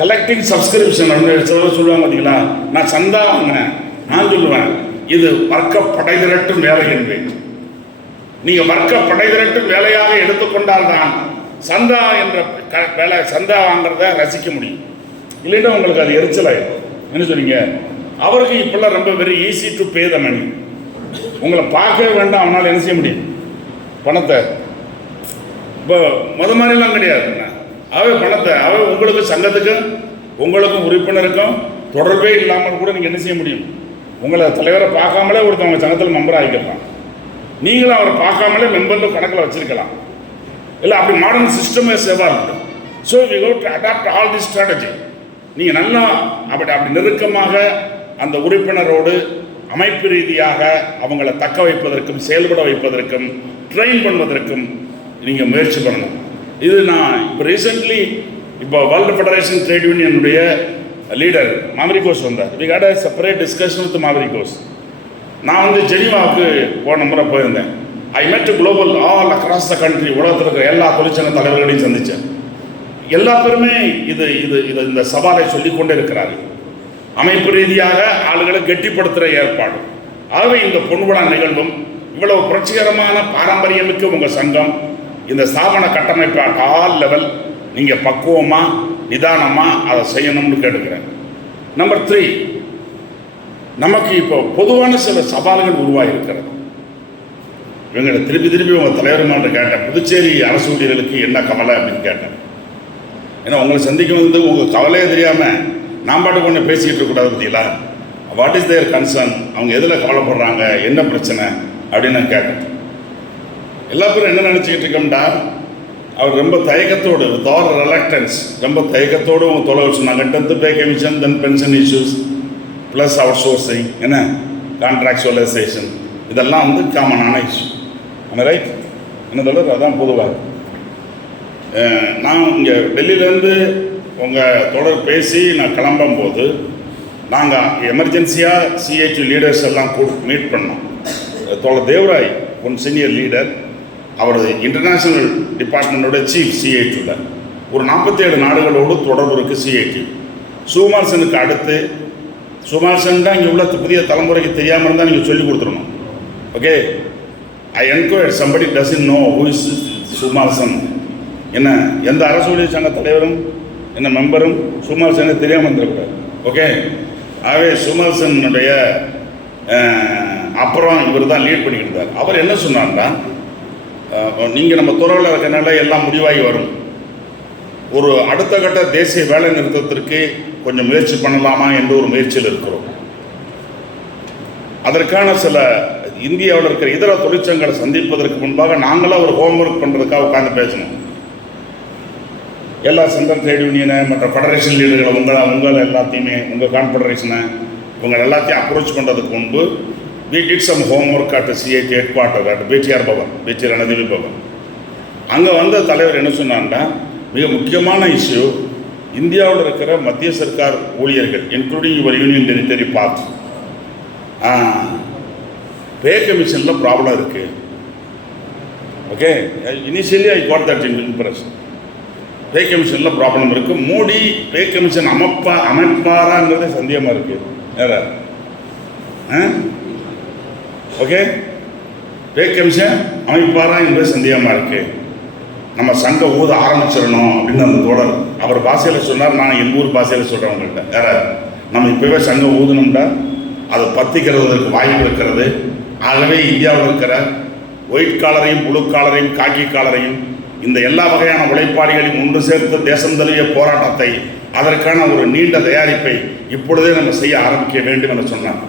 Collecting subscription அப்படின்னு சொல்லுவாங்க பார்த்தீங்களா, நான் சந்தா வாங்கினேன். நான் சொல்லுவேன், இது வர்க்க படை திரட்டும் வேலை என்பேன். நீங்கள் வர்க்க படை திரட்டும் வேலையாக எடுத்துக்கொண்டால்தான் சந்தா என்ற வேலை, சந்தா வாங்குறத ரசிக்க முடியும். இல்லைன்னா உங்களுக்கு அது எரிச்சலாயிடும். என்ன சொன்னீங்க? அவருக்கு இப்பெல்லாம் ரொம்ப வெரி ஈஸி டு பே த மணி. உங்களை பார்க்கவே வேண்டாம், அவனால் என்ன செய்ய முடியும்? பணத்தை இப்போ மாதிரிலாம் கிடையாதுங்க. பணத்தை உங்களுக்கு சங்கத்துக்கும் உங்களுக்கும் உறுப்பினருக்கும் தொடர்பே இல்லாமல் கூட நீங்கள் என்ன செய்ய முடியும்? உங்களை தலைவரை பார்க்காமலே ஒருத்தவங்க சங்கத்தில் மெம்பர் ஆகிக்கலாம். நீங்களும் அவரை பார்க்காமலே மெம்பரில் கணக்கில் வச்சிருக்கலாம். இல்லை, அப்படி மாடர்ன் சிஸ்டமே சேவாக இருக்கும். So we have to adopt all the strategy. நீங்கள் நல்லா அப்படி நெருக்கமாக அந்த உறுப்பினரோடு அமைப்பு ரீதியாக அவங்கள தக்க வைப்பதற்கும் செயல்பட வைப்பதற்கும் ட்ரெயின் பண்ணுவதற்கும் நீங்கள் முயற்சி பண்ணணும். இது நான் இப்போ ரீசெண்ட்லி வேர்ல்டு ஃபெடரேஷன் ட்ரேட் யூனியனுடைய லீடர் மாவரிகோஸ் வந்தார். We had a separate discussion with Mavrikos. நான் ஜெனீவாவுக்கு போன முறை போயிருந்தேன். ஐ met global all across the country. உலகத்தில் இருக்கிற எல்லா தொழிற்சங்க தலைவர்களையும் சந்தித்தேன். எல்லா பேருமே இந்த சவாலை சொல்லிக்கொண்டே இருக்கிறார்கள். அமைப்பு ரீதியாக ஆளுகளை கெட்டிப்படுத்துகிற ஏற்பாடு. ஆகவே இந்த பொன்விழா நிகழ்வும் இவ்வளவு புரட்சிகரமான பாரம்பரியமிக்க உங்கள் சங்கம், இந்த ஸ்தாபன கட்டமைப்பு ஆல் லெவல் நீங்கள் பக்குவமாக நிதானமாக அதை செய்யணும்னு கேட்டுக்கிறேன். நம்பர் 3, நமக்கு இப்போ பொதுவான சில சவால்கள் உருவாகியிருக்கிறது. இவங்களை திருப்பி உங்கள் தலைவர்மாட்ட கேட்டேன், புதுச்சேரி அரசு ஊழியர்களுக்கு என்ன கவலை அப்படின்னு கேட்டேன். ஏன்னா உங்களை சந்திக்கும் உங்கள் கவலையே தெரியாமல் நான் பாட்டுக்கு ஒன்று பேசிக்கிட்டு இருக்கக்கூடாது. பார்த்தீங்களா, வாட் இஸ் தேர் கன்சர்ன், அவங்க எதில் கவலைப்படுறாங்க, என்ன பிரச்சனை அப்படின்னு நான் கேட்டேன். எல்லா பேரும் என்ன நினச்சிக்கிட்டு இருக்கோம்டா, அவர் ரொம்ப தயக்கத்தோடு, வித் ஆல் ரிலக்டன்ஸ், ரொம்ப தயக்கத்தோடு உங்கள் தொலை சொன்னாங்க. 10th pay commission, then pension issues, plus outsourcing, என்ன கான்ட்ராக்சுவலைசேஷன், இதெல்லாம் காமனான இஷ்யூ. ஆனால் ரைட் என்ன சொல்கிறது, அதான் பொதுவாக. நான் இங்கே டெல்லியிலேருந்து உங்கள் தொடர் பேசி நான் கிளம்பும்போது நாங்கள் எமர்ஜென்சியாக சிஹெச் லீடர்ஸ் எல்லாம் மீட் பண்ணோம். தோழர் தேவராய், ஒன் சீனியர் லீடர், அவர் இன்டர்நேஷ்னல் டிபார்ட்மெண்ட்டோட சீஃப் சிஹெச்சில். ஒரு 47 நாடுகளோடு தொடர்பு இருக்குது சிஹெச். சுகுமார்சனுக்கு அடுத்து, சுகுமார்சன் தான் இங்கே உள்ள புதிய தலைமுறைக்கு தெரியாமல் இருந்தால் நீங்கள் சொல்லிக் கொடுத்துடணும். Okay, I enquired somebody doesn't know who is சுகுமார்சன். என்ன, எந்த அரசு ஊழியர் சங்க தலைவரும் என்ன மெம்பரும் சுகுமார்சனே தெரியாமல் இருந்திருக்கூடாது. ஓகே, ஆகவே சுகுமார்சனுடைய அப்புறம் இவர் தான் லீட் பண்ணிக்கிட்டு இருந்தார். அவர் என்ன சொன்னார்னா, நீங்கள் நம்ம துறையில் இருக்கிறனால எல்லாம் முடிவாகி வரும், ஒரு அடுத்த கட்ட தேசிய வேலை நிறுத்தத்திற்கு கொஞ்சம் முயற்சி பண்ணலாமா என்று ஒரு முயற்சியில் இருக்கிறோம். அதற்கான சில இந்தியாவில் இருக்கிற இதர தொழிற்சங்கங்களை சந்திப்பதற்கு முன்பாக நாங்களாம் ஒரு ஹோம்ஒர்க் பண்ணுறதுக்காக உட்காந்து பேசணும். எல்லா சென்ட்ரல் ட்ரேட் யூனியனை மற்ற ஃபெடரேஷன் லீடர்களை உங்களை எல்லாத்தையுமே உங்கள் கான்ஃபெடரேஷனை இவங்க எல்லாத்தையும் அப்ரோச் பண்ணுறதுக்கு முன்பு we did some homework at CH headquarters at BTR Bhavan, BTR Ranadive Bhavan. அங்கே வந்த தலைவர் என்ன சொன்னான்னா, மிக முக்கியமான இஷ்யூ, இந்தியாவில் இருக்கிற மத்திய சர்க்கார் ஊழியர்கள் including your union territory part pay கமிஷனில் ப்ராப்ளம் இருக்குது. Okay, initially I got that impression. Pay கமிஷனில் ப்ராப்ளம் இருக்குது. மோடி பே கமிஷன் அமைப்பாராங்கிறதே சந்தேகமாக இருக்குது. வேற ஓகே, பே கமிஷன் அமைப்பாரா என்பது சந்தேகமாக இருக்குது. நம்ம சங்க ஊத ஆரம்பிச்சிடணும் அப்படின்னு அந்த தொடர் அவர் பாஷையில் சொன்னார். நான் எங்கள் ஊர் பாஷையில் சொல்கிறேன் உங்கள்கிட்ட. வேற நம்ம இப்போவே சங்கம் ஊதணும்னா அதை பற்றிக்கிறதுக்கு வாய்ப்பு இருக்கிறது. ஆகவே இந்தியாவில் இருக்கிற ஒயிட் காலரையும் புளு காலரையும் காக்கி காலரையும் இந்த எல்லா வகையான உழைப்பாளிகளையும் ஒன்று சேர்த்து தேசம் தழுவிய போராட்டத்தை, அதற்கான ஒரு நீண்ட தயாரிப்பை இப்பொழுதே நம்ம செய்ய ஆரம்பிக்க வேண்டும் என்று சொன்னார்.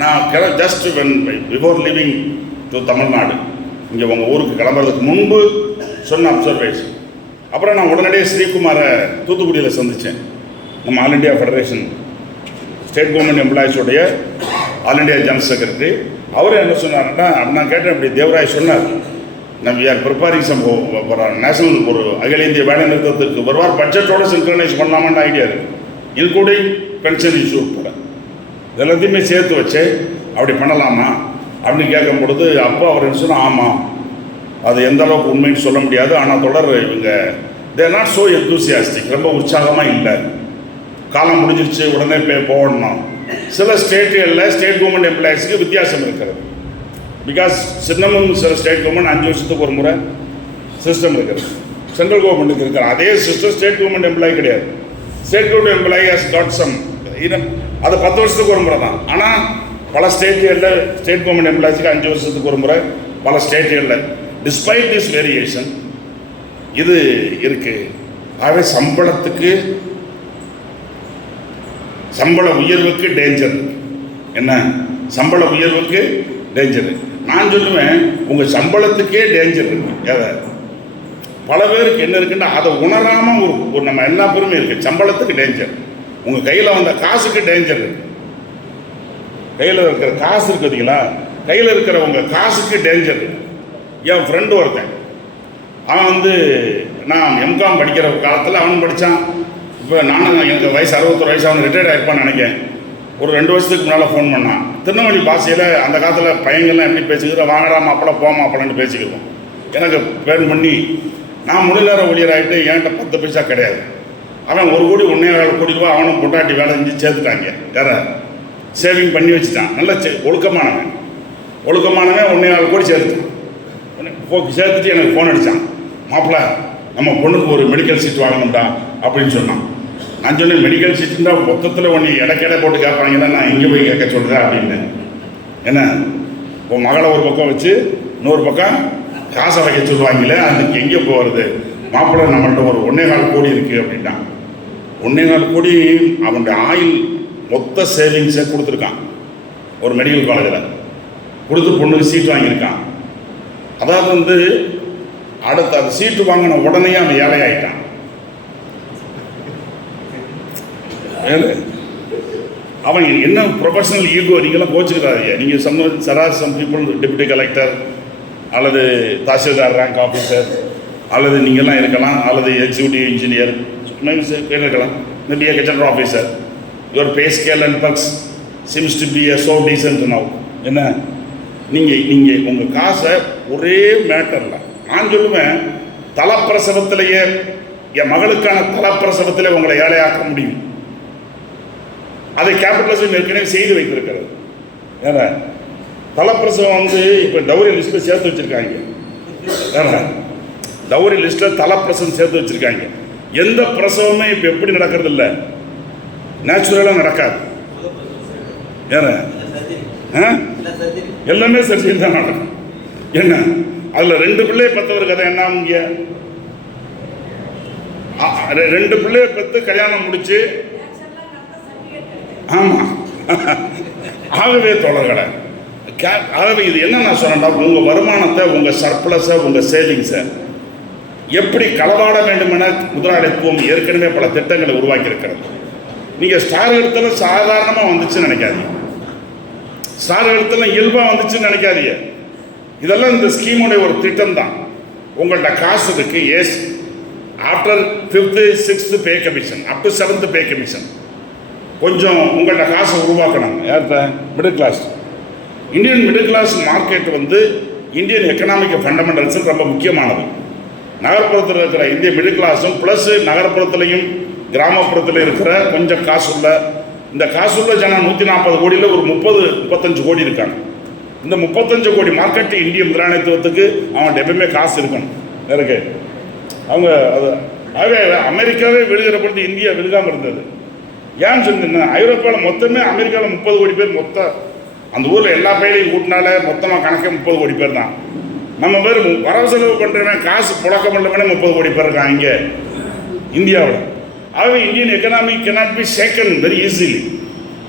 நான் just before living to Tamil Nadu, இங்கே உங்கள் ஊருக்கு கிளம்புறதுக்கு முன்பு சொன்ன அப்சர்வேஷன். அப்புறம் நான் உடனடியே ஸ்ரீகுமாரை தூத்துக்குடியில் சந்தித்தேன். நம்ம all India federation state government எம்ப்ளாயிஸோடைய ஆல் இண்டியா ஜெனரல் செக்ரட்டரி. அவர் என்ன சொன்னார்னா, நான் கேட்டேன், இப்படி தேவராய் சொன்னார், நம்ம we are preparing some national ஒரு அகில இந்திய வேலை நிறுத்தத்துக்கு வருவார், பட்ஜெட்டோடு சிங்க்ரனைஸ் பண்ணலாமான்னு ஐடியா இருக்குது, இன்க்ளூடிங் பென்ஷன் இஷ்யூ உட்பட எல்லாத்தையுமே சேர்த்து வச்சு அப்படி பண்ணலாமா அப்படின்னு கேட்கும் பொழுது அப்போ அவர் என்ன சொன்னால், ஆமாம் அது எந்த அளவுக்கு உண்மைன்னு சொல்ல முடியாது, ஆனால் தொடர் இவங்க தேர் நாட் ஸோ எந்தூசியாஸ்டிக், ரொம்ப உற்சாகமாக இல்லை காலம் முடிஞ்சிருச்சு உடனே போகணும். சில ஸ்டேட்டுகளில் ஸ்டேட் கவர்மெண்ட் எம்ப்ளாயிஸ்க்கு வித்தியாசம் இருக்கிறது. பிகாஸ் சின்னமும் சில ஸ்டேட் கவர்மெண்ட் 5 வருஷத்துக்கு ஒரு முறை சிஸ்டம் இருக்கிறது. சென்ட்ரல் கவர்மெண்ட்டுக்கு இருக்கிற அதே சிஸ்டம் ஸ்டேட் கவர்மெண்ட் எம்ப்ளாயி கிடையாது. State government employee has got some அது 10 வருஷத்துக்கு ஒரு முறை தான். ஆனால் பல ஸ்டேட்டுகளில் ஸ்டேட் கவர்மெண்ட் எம்ப்ளாயிஸ்க்கு 5 வருஷத்துக்கு ஒரு முறை பல ஸ்டேட்டுகளில் டிஸ்பைட் திஸ் வேரியேஷன் இது இருக்குது. ஆகவே சம்பள உயர்வுக்கு டேஞ்சர். என்ன சம்பள உயர்வுக்கு டேஞ்சர்? நான் சொல்லுவேன் உங்கள் சம்பளத்துக்கே டேஞ்சர் இருக்கு. பல பேருக்கு என்ன இருக்குன்னா அதை உணராமல் ஒரு நம்ம எல்லா பேருமே இருக்குது. சம்பளத்துக்கு டேஞ்சர், உங்கள் கையில் வந்த காசுக்கு டேஞ்சர் இருக்கு. கையில் இருக்கிற காசு இருக்கு பார்த்தீங்களா, கையில் இருக்கிற உங்கள் காசுக்கு டேஞ்சர் இருக்கு. என் ஃப்ரெண்டு ஒருத்தன் அவன் நான் எம்காம் படிக்கிற காலத்தில் அவனும் படித்தான். இப்போ நானும் எனக்கு வயசு 61 வயசு அவன் ரிட்டையர்ட் ஆகிருப்பான்னு நினைக்கிறேன். ஒரு 2 வருஷத்துக்கு முன்னால் ஃபோன் பண்ணான். திருநெல்வேலி பாஷையில் அந்த காலத்தில் பையங்கள்லாம் எப்படி பேசிக்கிறோம், வாங்கடா மாப்பிள்ள போ மாப்பிள்ளன்னு பேசிக்கிறோம். எனக்கு பேன் பண்ணி நான் முழு நேரம் ஊழியராகிட்டு என்கிட்ட 10 பைசா கிடையாது. அவன் 1 கோடி 1.25 கோடி ரூபா அவனும் பொட்டாட்டி வேலை செஞ்சு சேர்த்துட்டாங்க. யாரை சேவிங் பண்ணி வச்சுட்டான். நல்ல ஒழுக்கமானவன் 1.25 கோடி சேர்த்துட்டான். சேர்த்துட்டு எனக்கு ஃபோன் அடித்தான், மாப்பிள்ள நம்ம பொண்ணுக்கு ஒரு மெடிக்கல் சீட் வாங்கணும்டா அப்படின்னு சொன்னான். நான் சொன்னேன் மெடிக்கல் சீட்டுன்னா மொத்தத்தில் ஒன்று இடக்கடை போட்டு கேட்பாங்கன்னா நான் இங்கே போய் கேட்க சொல்கிறேன் அப்படின்னு. என்ன உன் மகளை ஒரு பக்கம் வச்சு இன்னொரு பக்கம் காசை வைக்க சொல்லுவாங்களே, அதுக்கு எங்கே போகிறது? மாப்பிள்ளை நம்மள்கிட்ட ஒரு 1.25 கோடி இருக்குது அப்படின்னா 1.25 கோடி அவனுடைய ஆயில் மொத்த சேவிங்ஸை கொடுத்துருக்கான். ஒரு மெடிக்கல் காலேஜில் கொடுத்து பொண்ணுக்கு சீட் வாங்கியிருக்கான். அதாவது அடுத்த அந்த சீட்டு வாங்கின உடனே அவன் ஏழையாயிட்டான். அவன் என்ன ப்ரொஃபஷனல் ஈகோ நீங்களாம் கோச்சுக்கிறாரு. நீங்கள் சம் பீப்புள் டெப்யூட்டி கலெக்டர் அல்லது தாசில்தார் ரேங்க் ஆஃபீஸர் அல்லது நீங்கள்லாம் இருக்கலாம், அல்லது எக்ஸிக்யூட்டிவ் இன்ஜினியர் இருக்கலாம், maybe a gazetted officer. Your pay scale and perks seems to be so decent now. என்ன நீங்கள் உங்கள் காசை ஒரே மேட்டரில் நான் சொல்லுவேன், தலப்பிரசவத்திலேயே என் மகளுக்கான தலப்பிரசவத்திலே உங்களை ஏழையாக்க முடியும். அதை கேபிட்டலிசம் ஏற்கனவே செய்து வைத்திருக்கிறது. ஏன்னா தலப்பிரசவம் இப்போ டவுரி லிஸ்ட்டில் சேர்த்து வச்சுருக்காங்க. ஏன்னா டவுரி லிஸ்ட்டில் தலப்பிரசவம் சேர்த்து வச்சுருக்காங்க. எந்த பிரசவமே இப்போ எப்படி நடக்கிறது இல்லை, நேச்சுரலாக நடக்காது. ஏன்னா எல்லாமே சர்ச்சையில் தான் நடக்கும். என்ன அதில் 2 பிள்ளையை பெற்றவர் கதை என்ன? இங்கே 2 பிள்ளையை பெற்று கல்யாணம் முடிச்சு, ஆமாம். ஆகவே தோழர்களை ஆகவே இது என்ன நான் சொன்னேன்னா, உங்கள் வருமானத்தை, உங்கள் சர்ப்ளஸை, உங்கள் சேவிங்ஸை எப்படி களவாட வேண்டும் என முதலாளித்துவம் ஏற்கனவே பல திட்டங்களை உருவாக்கி இருக்கிறது. நீங்கள் ஸ்டார் எழுத்தெல்லாம் சாதாரணமாக வந்துச்சுன்னு நினைக்காதீங்க, ஸ்டார் எழுத்தெல்லாம் இயல்பாக வந்துச்சுன்னு நினைக்காதீங்க. இதெல்லாம் இந்த ஸ்கீமுடைய ஒரு திட்டம் தான். உங்கள்கிட்ட காசு இருக்கு, yes, after 5th 6th pay commission up to 7th pay commission கொஞ்சம் உங்கள்கிட்ட காசை உருவாக்கணும். யார்கிட்ட? Middle class. Indian middle class market Indian economic fundamentals ரொம்ப முக்கியமானது. நகர்ப்புறத்தில் இருக்கிற இந்திய மிடில் கிளாஸும் ப்ளஸ் நகர்ப்புறத்துலையும் கிராமப்புறத்தில் இருக்கிற கொஞ்சம் காசுள்ள, இந்த காசுள்ள ஜனம் 140 கோடியில் ஒரு 30-35 கோடி இருக்காங்க. இந்த 35 கோடி மார்க்கெட்டு இந்திய முதலாளித்துவத்துக்கு அவன்கிட்ட எப்பவுமே காசு இருக்கணும். இருக்கு அவங்க அது அமெரிக்காவே விழுகிற பொழுது இந்தியா விழுகாமல் இருந்தது. ஏன்னு சொன்னீங்கன்னா, ஐரோப்பாவில் மொத்தமே அமெரிக்காவில் 30 கோடி பேர் மொத்தம் அந்த ஊரில் எல்லா பயிலையும் கூட்டினால மொத்தமாக கணக்கே 30 கோடி பேர் தான். நம்ம பேர் வரவு செலவு பண்ணுறவன் காசு புழக்க பண்ணுறவனே 30 கோடி பேர் இருக்கான் இங்கே இந்தியாவில். ஆகவே Indian economy cannot be shaken very easily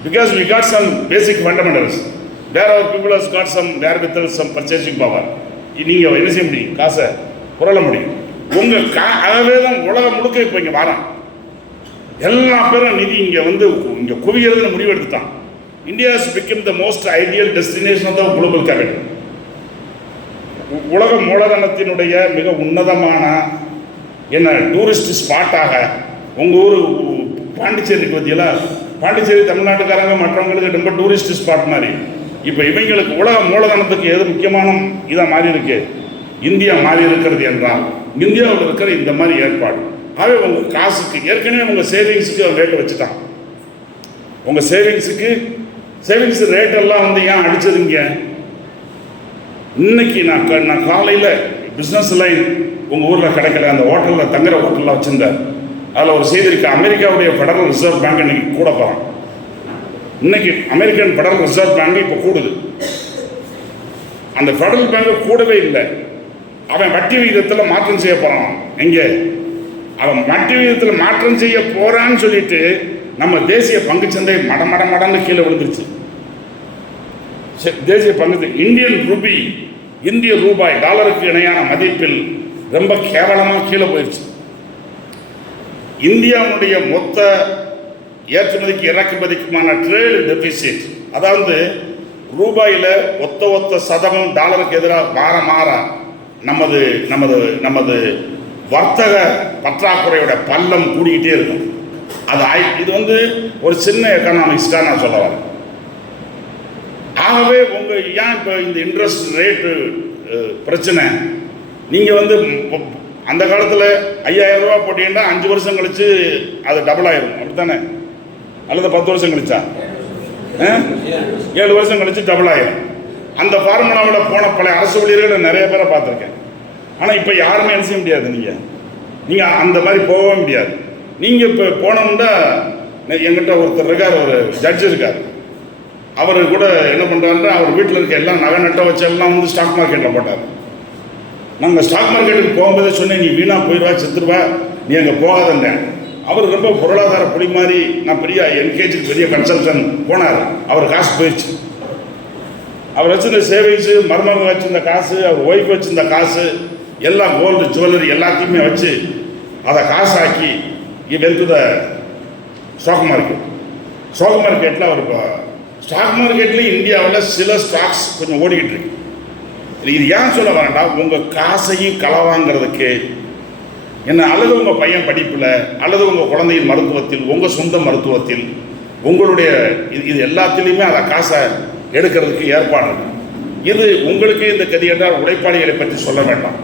because we got some basic fundamentals. There our people has got some wherewithal, some purchasing power. நீங்கள் என்ன செய்ய முடியும்? காசை புரள முடியும். உங்கள் ஆகவே தான் உலகம் முழுக்க இப்போ இங்கே வரான். எல்லா பேரும் நிதி இங்கே குவிகிறதுன்னு முடிவெடுத்துட்டான். India has become the most ideal destination of the global capital. உலக மூலதனத்தினுடைய மிக உன்னதமான டூரிஸ்ட் ஸ்பாட்டாக உங்கள் ஊர் பாண்டிச்சேரி இருக்கு பார்த்தீங்களா? பாண்டிச்சேரி தமிழ்நாட்டுக்காரங்க மற்றவங்களுக்கு ரொம்ப டூரிஸ்ட் ஸ்பாட் மாதிரி. இப்போ இவங்களுக்கு உலக மூலதனத்துக்கு எது முக்கியமான இதாக மாறி இருக்கு, இந்தியா மாறி இருக்கிறது என்றால் இந்தியாவில் இருக்கிற இந்த மாதிரி ஏற்பாடு. ஆகவே உங்கள் காசுக்கு ஏற்கனவே உங்கள் சேவிங்ஸுக்கு ரேட்டை வச்சுட்டான். உங்கள் சேவிங்ஸ் ரேட் எல்லாம் வந்து ஏன் அடிச்சதுங்க? இன்னைக்கு நான் காலையில் பிஸ்னஸ் லைன் உங்கள் ஊரில் கிடைக்கல, அந்த ஹோட்டலில் தங்குற ஹோட்டலில் வச்சுருந்தேன். அதில் ஒரு செய்தி இருக்கு, அமெரிக்காவுடைய ஃபெடரல் ரிசர்வ் பேங்க் இன்னைக்கு கூட போகிறான். இன்னைக்கு அமெரிக்கன் ஃபெடரல் ரிசர்வ் பேங்க் இப்போ கூடுது. அந்த ஃபெடரல் பேங்க் கூடவே இல்லை. அவன் வட்டி விகிதத்தில் மாற்றம் செய்ய போகிறான். எங்கே அவன் வட்டி விகிதத்தில் மாற்றம் செய்ய போகிறான்னு சொல்லிட்டு நம்ம தேசிய பங்குச்சந்தை மடன்னு கீழே விழுந்துருச்சு. தேசிய பங்கு இந்திய ரூபாய் டாலருக்கு இணையான மதிப்பில் ரொம்ப கேவலமாக கீழே போயிடுச்சு. இந்தியாவுடைய மொத்த ஏற்றுமதிக்கு இறக்குமதிக்குமான ட்ரேடு டெபிசிட், அதாவது ரூபாயில் ஒத்த சதவீதம் டாலருக்கு எதிராக மாற நமது வர்த்தக பற்றாக்குறையோட பள்ளம் கூடிக்கிட்டே இருக்கும். இது வந்து ஒரு சின்ன எக்கனாமிக்ஸ்க்காக நான் சொல்ல வரேன். ஆகவே ஏன் இப்போ இந்த இன்ட்ரெஸ்ட் ரேட்டு பிரச்சனை, நீங்கள் வந்து அந்த காலத்தில் 5000 ரூபா போட்டீங்கன்னா 5 வருஷம் கழிச்சு அது டபுள் ஆயிரும், அப்படித்தானே? அல்லது 10 வருஷம் கழிச்சா 7 வருஷம் கழிச்சு டபுள் ஆயிரும். அந்த ஃபார்முலாவில் போன பல அரசு ஊழியர்களை நிறைய பேரை பார்த்துருக்கேன். ஆனால் இப்போ யாருமே என்ன செய்ய முடியாது. நீங்கள் அந்த மாதிரி போகவே முடியாது. நீங்கள் இப்போ போனோம்னா எங்கிட்ட ஒருத்தர் இருக்கார், ஒரு ஜட்ஜ் இருக்கார். அவர் கூட என்ன பண்ணுறாருன்னா, அவர் வீட்டில் இருக்க எல்லாம் நகை நட்டை வச்செல்லாம் வந்து ஸ்டாக் மார்க்கெட்டில் போட்டார். நாங்கள் ஸ்டாக் மார்க்கெட்டுக்கு போகும்போதே சொன்னேன், நீ வீணாக போயிடுவா, செத்துருவா, நீ அங்கே போகாதன்றேன். அவர் ரொம்ப பொருளாதார புடி மாதிரி, நான் பெரிய என்கேஜுக்கு பெரிய கன்சல்டன் போனார். அவர் காசு போயிடுச்சு. அவர் வச்சிருந்த சேவிங்ஸு, மருமகன் வச்சிருந்த காசு, அவர் ஒய்ஃப் வச்சிருந்த காசு, எல்லாம் கோல்டு ஜுவல்லரி எல்லாத்தையுமே வச்சு அதை காசாக்கி வெறுத்துத ஸ்டாக் மார்க்கெட்டில் அவர் இப்போ ஸ்டாக் மார்க்கெட்டில் இந்தியாவில் சில ஸ்டாக்ஸ் கொஞ்சம் ஓடிக்கிட்டு இருக்கு. இது ஏன் சொல்ல வரேன்டா, உங்கள் காசையும் களவாங்கிறதுக்கு என்ன, அல்லது உங்கள் பையன் படிப்பில், அல்லது உங்கள் குழந்தையின் மருத்துவத்தில், உங்கள் சொந்த மருத்துவத்தில், உங்களுடைய இது எல்லாத்திலையுமே அதை காசை எடுக்கிறதுக்கு ஏற்பாடு. இது உங்களுக்கு இந்த கதி என்றால் உழைப்பாளிகளை பற்றி சொல்ல வேண்டாம்.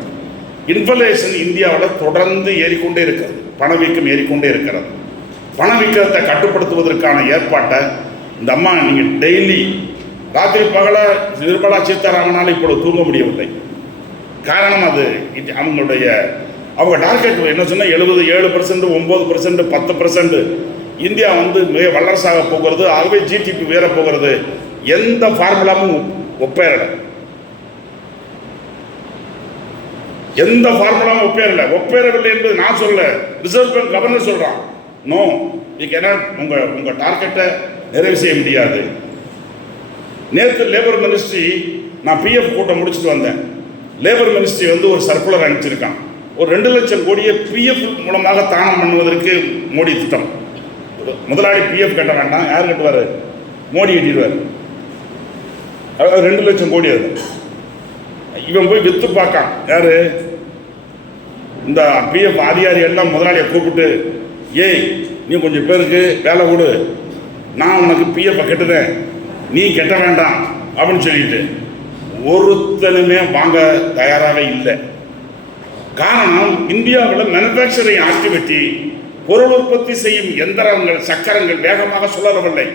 இன்ஃப்ளேஷன் இந்தியாவில் தொடர்ந்து ஏறிக்கொண்டே இருக்கிறது, பணவீக்கம் ஏறிக்கொண்டே இருக்கிறது. பணவீக்கத்தை கட்டுப்படுத்துவதற்கான ஏற்பாட்டை இந்த அம்மா நீங்கள் டெய்லி ராத்திரி பகல நிர்மலா சீதாராமனால் இப்பொழுது தூங்க முடியவில்லை. காரணம் அது அவங்க டார்கெட் என்ன சொன்னால் 77%, 9%, 10% இந்தியா வந்து மிக வல்லரசாக போகிறது. ஆகவே ஜிடிபி உயர போகிறது. எந்த ஃபார்முலாவும் ஒப்பேறவில்லை என்பது நான் சொல்ல, ரிசர்வ் பேங்க் கவர்னர் சொல்றான். நோ, உங்க டார்கெட்டை நிறைவு செய்ய முடியாது. நேற்று லேபர் மினிஸ்ட்ரி, நான் பிஎஃப் கூட்டம் முடிச்சுட்டு வந்தேன். லேபர் மினிஸ்ட்ரி வந்து ஒரு சர்க்குலர் அனுப்பிச்சிருக்கான். ஒரு 2 லட்சம் கோடியை பிஎஃப் மூலமாக தானம் பண்ணுவதற்கு மோடி திட்டம். முதலாளி பிஎஃப் கட்ட வேண்டாம், யார் கட்டுவார்? மோடி கட்டிடுவார். 2 லட்சம் கோடி. அது இவன் போய் வித்து பார்க்கான். யாரு? இந்த பிஎஃப் அதிகாரி எல்லாம் முதலாளியை கூப்பிட்டு, ஏய் நீ கொஞ்சம் பேருக்கு வேலை கொடு, நான் உனக்கு பிஎஃப் கட்டுறேன், நீ கட்ட வேண்டாம் அப்படின்னு சொல்லிட்டு ஒருத்தனுமே வாங்க தயாராகவே இல்லை. காரணம், இந்தியாவில் மேனுஃபேக்சரிங் ஆக்டிவிட்டி, பொருள் உற்பத்தி செய்யும் எந்திரங்கள், சக்கரங்கள் வேகமாக சுழலவில்லை.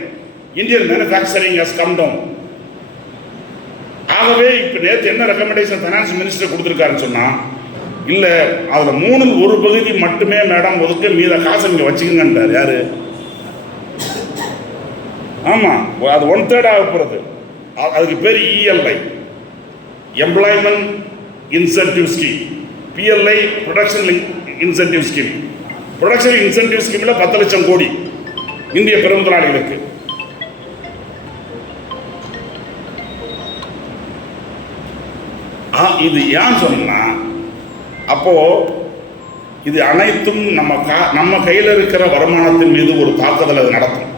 Indian manufacturing has come down. ஆகவே இப்போ நேற்று என்ன ரெக்கமெண்டேஷன் ஃபைனான்ஸ் மினிஸ்டர் கொடுத்துருக்காருன்னு சொன்னால், இல்லை அதில் 1/3 மட்டுமே மேடம் ஒதுக்க, மீத காசை இங்கே வச்சுக்கங்கன்றார். யார்? ஆமாம், அது 1/3 ஆக போகிறது. அதுக்கு பேர் ELI, employment incentive scheme. PLI, production incentive scheme. Production incentive ஸ்கீமில் 10 லட்சம் கோடி இந்திய பெருமுதலாளிகளுக்கு. இது ஏன் சொன்னா, அப்போ இது அனைத்தும் நம்ம கையில் இருக்கிற வருமானத்தின் மீது ஒரு தாக்குதல் அது நடத்தும்.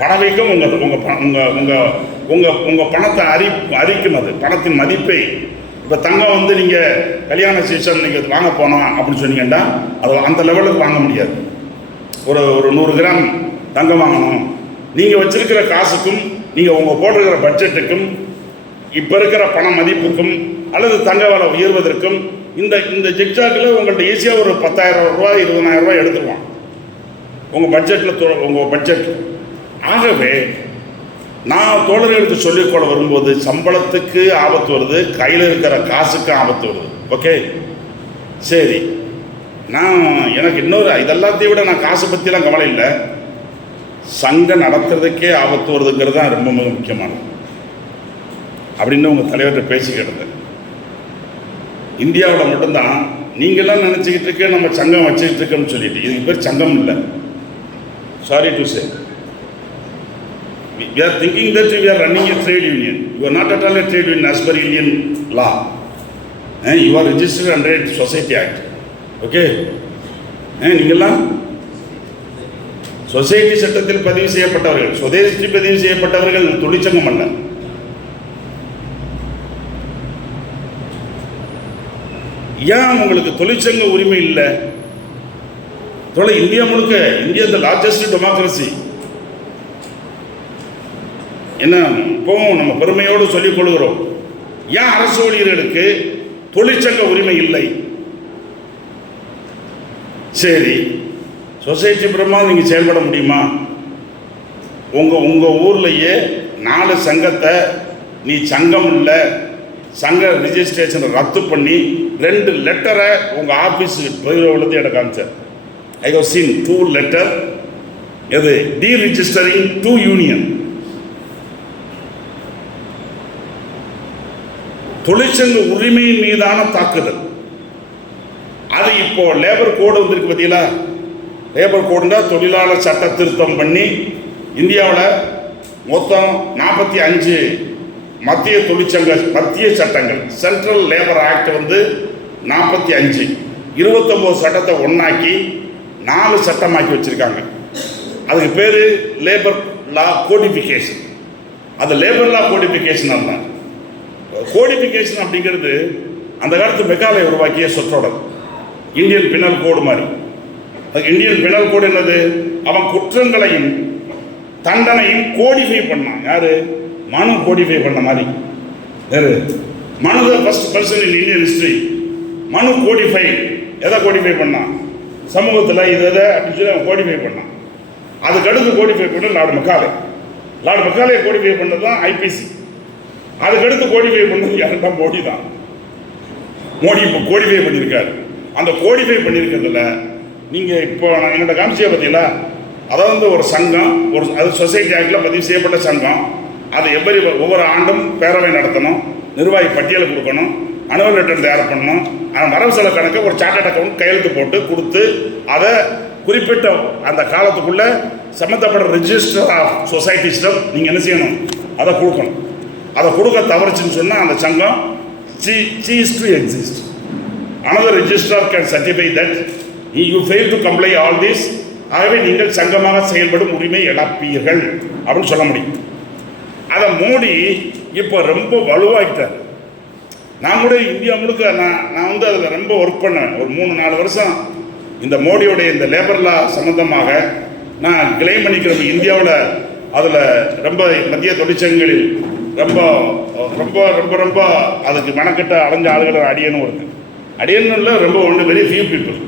பணவீக்கம் உங்க பணத்தை அரிக்கும். அது பணத்தின் மதிப்பை. இப்போ தங்கம் வந்து நீங்கள் கல்யாண சீசன் நீங்கள் வாங்க போனோம் அப்படின்னு சொன்னீங்கன்னா அது அந்த லெவலுக்கு வாங்க முடியாது. ஒரு 100 கிராம் தங்கம் வாங்கணும், நீங்கள் வச்சிருக்கிற காசுக்கும் நீங்கள் உங்கள் போட்டிருக்கிற பட்ஜெட்டுக்கும் இப்போ இருக்கிற பண மதிப்புக்கும் அல்லது தங்க விலை உயர்வதற்கும் இந்த ஜிக்ஜாக்கில் உங்கள்கிட்ட ஈஸியாக ஒரு 10,000 ரூபாய் 20,000 ரூபாய் எடுத்துருவான் உங்கள் பட்ஜெட்டில். உங்கள் பட்ஜெட் ஆகவே நான் தோழர்களுக்கு சொல்லிக்கொள்ள வரும்போது சம்பளத்துக்கு ஆபத்து வருது, கையில் இருக்கிற காசுக்கு ஆபத்து வருது. ஓகே, சரி. நான் எனக்கு இன்னொரு இதெல்லாத்தையும் விட நான் காசை பற்றிலாம் கவலை இல்லை. சங்கம் நடத்துறதுக்கே ஆபத்து வருதுங்கிறது தான் ரொம்ப மிக முக்கியமானது அப்படின்னு உங்கள் தலைவர்கிட்ட பேசிக்கிட்டு இந்தியாவில் மட்டும்தான் நீங்கள்லாம் நினச்சிக்கிட்டு இருக்க நம்ம சங்கம் வச்சுக்கிட்டு இருக்கோன்னு சொல்லிட்டு, இதுக்கு பேர் சங்கம் இல்லை. Sorry to say, we are thinking that we are running a trade union. You are not at all a trade union as per Indian law. You are registered under Society Act. Okay? நீங்கள்லாம் society சட்டத்தில் பதிவு செய்யப்பட்டவர்கள், சுதேசி பதிவு செய்யப்பட்டவர்கள், தொழிற்சங்கம் அல்ல. ஏன் உங்களுக்கு தொழிற்சங்க உரிமை இல்லை? இந்தியா முழுக்க, இந்தியா த லார்ஜஸ்ட் டெமோக்ரஸி. என்ன இப்போவும் நம்ம பெருமையோடு சொல்லிக் கொள்கிறோம். ஏன் அரசு ஊழியர்களுக்கு தொழிற்சங்க உரிமை இல்லை? சரி, சொசைட்டி பிரமா நீங்கள் செயல்பட முடியுமா? உங்கள் ஊர்லேயே 4 சங்கத்தை நீ சங்கம் இல்லை, சங்க ரிஜிஸ்ட்ரேஷனை ரத்து பண்ணி 2 லெட்டரை உங்கள் ஆஃபீஸுக்கு பயிரோடு எனக்கு காமிச்சார். I have seen 2 letter. எது? Deregistering 2 union. தொழிற்சங்க உரிமையின் மீதான தாக்குதல். அது இப்போ லேபர் கோடு வந்திருக்கு பார்த்தீங்களா? லேபர் கோடுனா தொழிலாளர் சட்ட திருத்தம் பண்ணி இந்தியாவில் மொத்தம் 45 மத்திய தொழிற்சங்க மத்திய சட்டங்கள், சென்ட்ரல் லேபர் ஆக்ட் வந்து 45, 29 சட்டத்தை ஒன்றாக்கி 4 சட்டமாக்கி வச்சுருக்காங்க. அதுக்கு பேர் லேபர் லா கோடிஃபிகேஷன். அது லேபர் லா கோடிஃபிகேஷன் அல்ல. கோடிஃபிகேஷன் அப்படிங்கிறது அந்த காலத்து மெக்காலே உருவாக்கிய சொற்றொடர். இந்தியன் பினல் கோடு மாதிரி. அது இந்தியன் பினல் கோடு என்னது? அவன் குற்றங்களையும் தண்டனையும் கோடிஃபை பண்ணான். யாரு? மனு கோடிஃபை பண்ண மாதிரி. யாரு? மனு தான் first person in Indian history. மனு கோடிஃபை. எதை கோடிஃபை பண்ணான்? சமூகத்தில் இது எதை அப்படின்னு சொல்லி அவன் கோடிஃபை பண்ணான். அதுக்கடுத்து கோடிஃபை பண்ண Lord Macaulay. Lord Macaulay codify பண்ணது தான் ஐபிசி. அதுக்கடுத்து கோடிஃபை பண்ணது யாருன்னா மோடி தான். மோடி இப்போ கோடிஃபை பண்ணியிருக்காரு. அந்த கோடிஃபை பண்ணியிருக்கிறதுல நீங்கள் இப்போ என்கிட்ட காமிச்சியா பார்த்தீங்களா? அதாவது ஒரு சங்கம், அது சொசைட்டி ஆக்டில் பதிவு செய்யப்பட்ட சங்கம். அது ஒவ்வொரு ஆண்டும் பேரவை நடத்தணும், நிர்வாகி பட்டியலை கொடுக்கணும், அனுவல் லெட்டர் தயார் பண்ணணும், அந்த வரவு செலவு கணக்கை ஒரு சார்ட்டர்ட் அக்கௌண்ட் கையெழுத்து போட்டு கொடுத்து அதை குறிப்பிட்ட அந்த காலத்துக்குள்ளே சம்மந்தப்பட்ட ரிஜிஸ்டர் ஆஃப் சொசைட்டிஸ்டம் நீங்கள் என்ன செய்யணும்? அதை கொடுக்கணும். அதை கொடுக்க தவறுச்சுன்னு சொன்னால் அந்த சங்கம் cease to exist. Another registrar can certify that you fail to comply all this. ஆகவே நீங்கள் சங்கமாக செயல்படும் உரிமை இழப்பீர்கள் அப்படின்னு சொல்ல முடியும். அதை மோடி இப்போ ரொம்ப வலுவாகிட்டார். நான் கூட இந்தியா முழுக்க நான் வந்து அதில் ரொம்ப ஒர்க் பண்ணேன். ஒரு 3-4 வருஷம் இந்த மோடியோடைய இந்த லேபர் லா சம்மந்தமாக நான் கிளைம் பண்ணிக்கிறேன். இந்தியாவில் அதில் ரொம்ப மத்திய தொழிற்சங்கங்களில் ரொம்ப ரொம்ப ரொம்ப ரொம்ப அதுக்கு மெனக்கிட்ட அடைஞ்ச ஆளுகள் அடியனும் இருக்குது. அடியனும் இல்லை, ரொம்ப ஒன்று வெரி ஃபியூ பீப்புள்.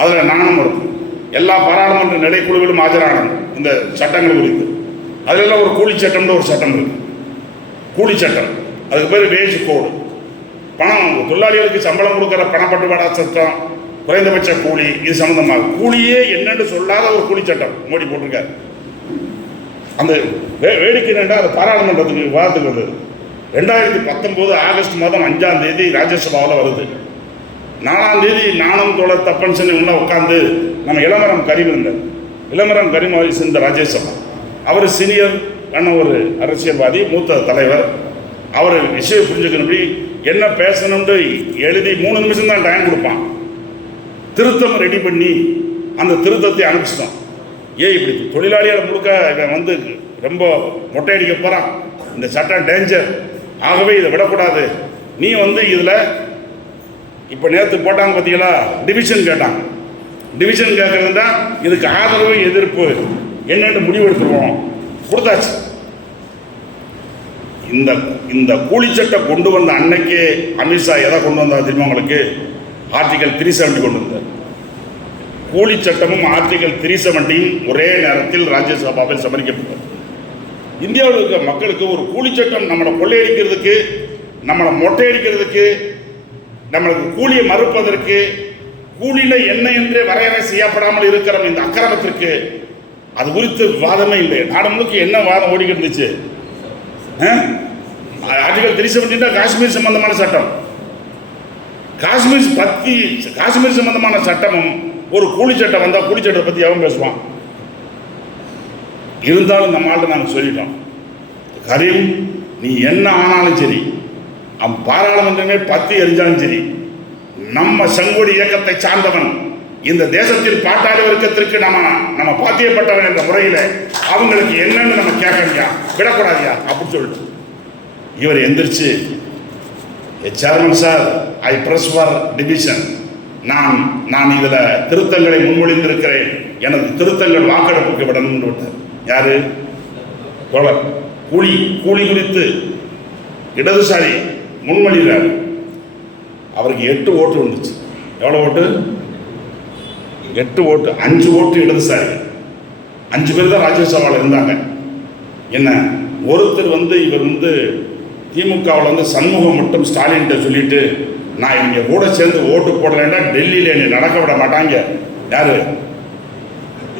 அதில் நானும் இருக்குது. எல்லா பாராளுமன்ற நிலைக்குழுவிலும் ஆஜரானது இந்த சட்டங்கள் குறித்து. அதிலெல்லாம் ஒரு கூலி சட்டம்னு ஒரு சட்டம் இருக்குது. கூலி சட்டம், அதுக்கு பேர் வேஜ் கோடு. பணம் தொழிலாளிகளுக்கு சம்பளம் கொடுக்குற பணப்பட்டுவாடா சட்டம், குறைந்தபட்ச கூலி, இது சம்மந்தமாக கூலியே என்னென்னு சொல்லாத ஒரு கூலி சட்டம் மோடி போட்டிருக்காரு. அந்த வேடிக்கை என்னென்னா அது பாராளுமன்றத்துக்கு விவாதத்துக்கு வந்தது. 2019 ஆகஸ்ட் மாதம் 5ஆம் தேதி ராஜ்யசபாவில் வருது. 4ஆம் தேதி நானும் தோழர் தப்பன் சொல்லி உள்ள உட்காந்து நம்ம இளமரம் கரீம் இருந்தார். இளமரம் கரீம் அவர்கள் சேர்ந்த ராஜ்யசபா. அவர் சீனியர் ஒரு அரசியல்வாதி, மூத்த தலைவர். அவர் விஷயம் புரிஞ்சுக்கணும்படி என்ன பேசணும்னு எழுதி 3 நிமிஷம் தான் டைம் கொடுப்பான். திருத்தம் ரெடி பண்ணி அந்த திருத்தத்தை அனுப்பிச்சிட்டோம். இப்படி தொழிலாளியால் முழுக்க இவன் வந்து ரொம்ப மொட்டையடிக்க போகிறான், இந்த சட்டம் டேஞ்சர், ஆகவே இதை விடக்கூடாது. நீ வந்து இதில் இப்போ நேற்று போட்டாங்க பார்த்தீங்களா, டிவிஷன் கேட்டாங்க. டிவிஷன் கேட்குறதுனா இதுக்கு ஆதரவு எதிர்ப்பு என்னென்னு முடிவெடுத்துருவோம். கொடுத்தாச்சு. இந்த கூலி சட்டம் கொண்டு வந்த அன்னைக்கு அமித்ஷா எதை கொண்டு வந்தா தெரியுமா உங்களுக்கு? ஆர்டிகல் 370 கொண்டு வந்தார். கூலி சட்டமும் ஆர்டிகல் 370 ஒரே நேரத்தில் ராஜ்யசபாவில் சமரிக்கப்பட்டது. இந்தியாவில் இருக்க மக்களுக்கு ஒரு கூலி சட்டம் நம்மளை கொள்ளையடிக்கிறதுக்கு, நம்மளை மொட்டையடிக்கிறதுக்கு, நம்மளுக்கு கூலியை மறுப்பதற்கு, கூலியில என்ன என்றே வரையறை செய்யப்படாமல் இருக்கிற இந்த அக்கிரமத்திற்கு அது குறித்து விவாதமே இல்லை. நாடு முழுக்க என்ன வாதம் ஓடிக்கிட்டு இருந்துச்சு? ஆர்டிகல் 317 காஷ்மீர் சம்பந்தமான சட்டம். காஷ்மீர் சம்பந்தமான சட்டமும் ஒரு கூலி சட்டம் வந்தால் கூலி சட்டத்தை பற்றி எவன் பேசுவான்? இருந்தாலும் நம்மள்ட்ட நாங்கள் சொல்லிட்டோம், கரீம் நீ என்ன ஆனாலும் சரி, பாராளுமன்றமே பத்தி எரிஞ்சாலும் சரி, நம்ம செங்கோடி இயக்கத்தை சார்ந்தவன், இந்த தேசத்தில் பாட்டாளி வர்க்கத்திற்கு நம்ம பாத்தியப்பட்டவன் என்ற முறையில் அவங்களுக்கு என்னன்னு நம்ம கேட்கறியா, விடக்கூடாதியா அப்படின்னு சொல்லிட்டு இவர் எந்திரிச்சு, chairman sir, I press for division, நான் இதில் திருத்தங்களை முன்மொழிந்திருக்கிறேன், எனது திருத்தங்கள் வாக்கெடுப்புக்கு விடணும்னு விட்டார். யாரு? தோழர். கூலி குறித்து இடதுசாரி முன்மொழிகிறார். அவருக்கு 8 ஓட்டு வந்துச்சு. எவ்வளோ ஓட்டு? 8 ஓட்டு. 5 ஓட்டு இடதுசாரி, 5 பேர் தான் ராஜ்யசபாவில் இருந்தாங்க. என்ன ஒருத்தர் இவர் திமுகவில் சண்முகம் மட்டும் ஸ்டாலின்கிட்ட சொல்லிட்டு, நான் இவங்க கூட சேர்ந்து ஓட்டு போடலைன்னா டெல்லியில் என்னை நடக்க விட மாட்டாங்க. யாரு?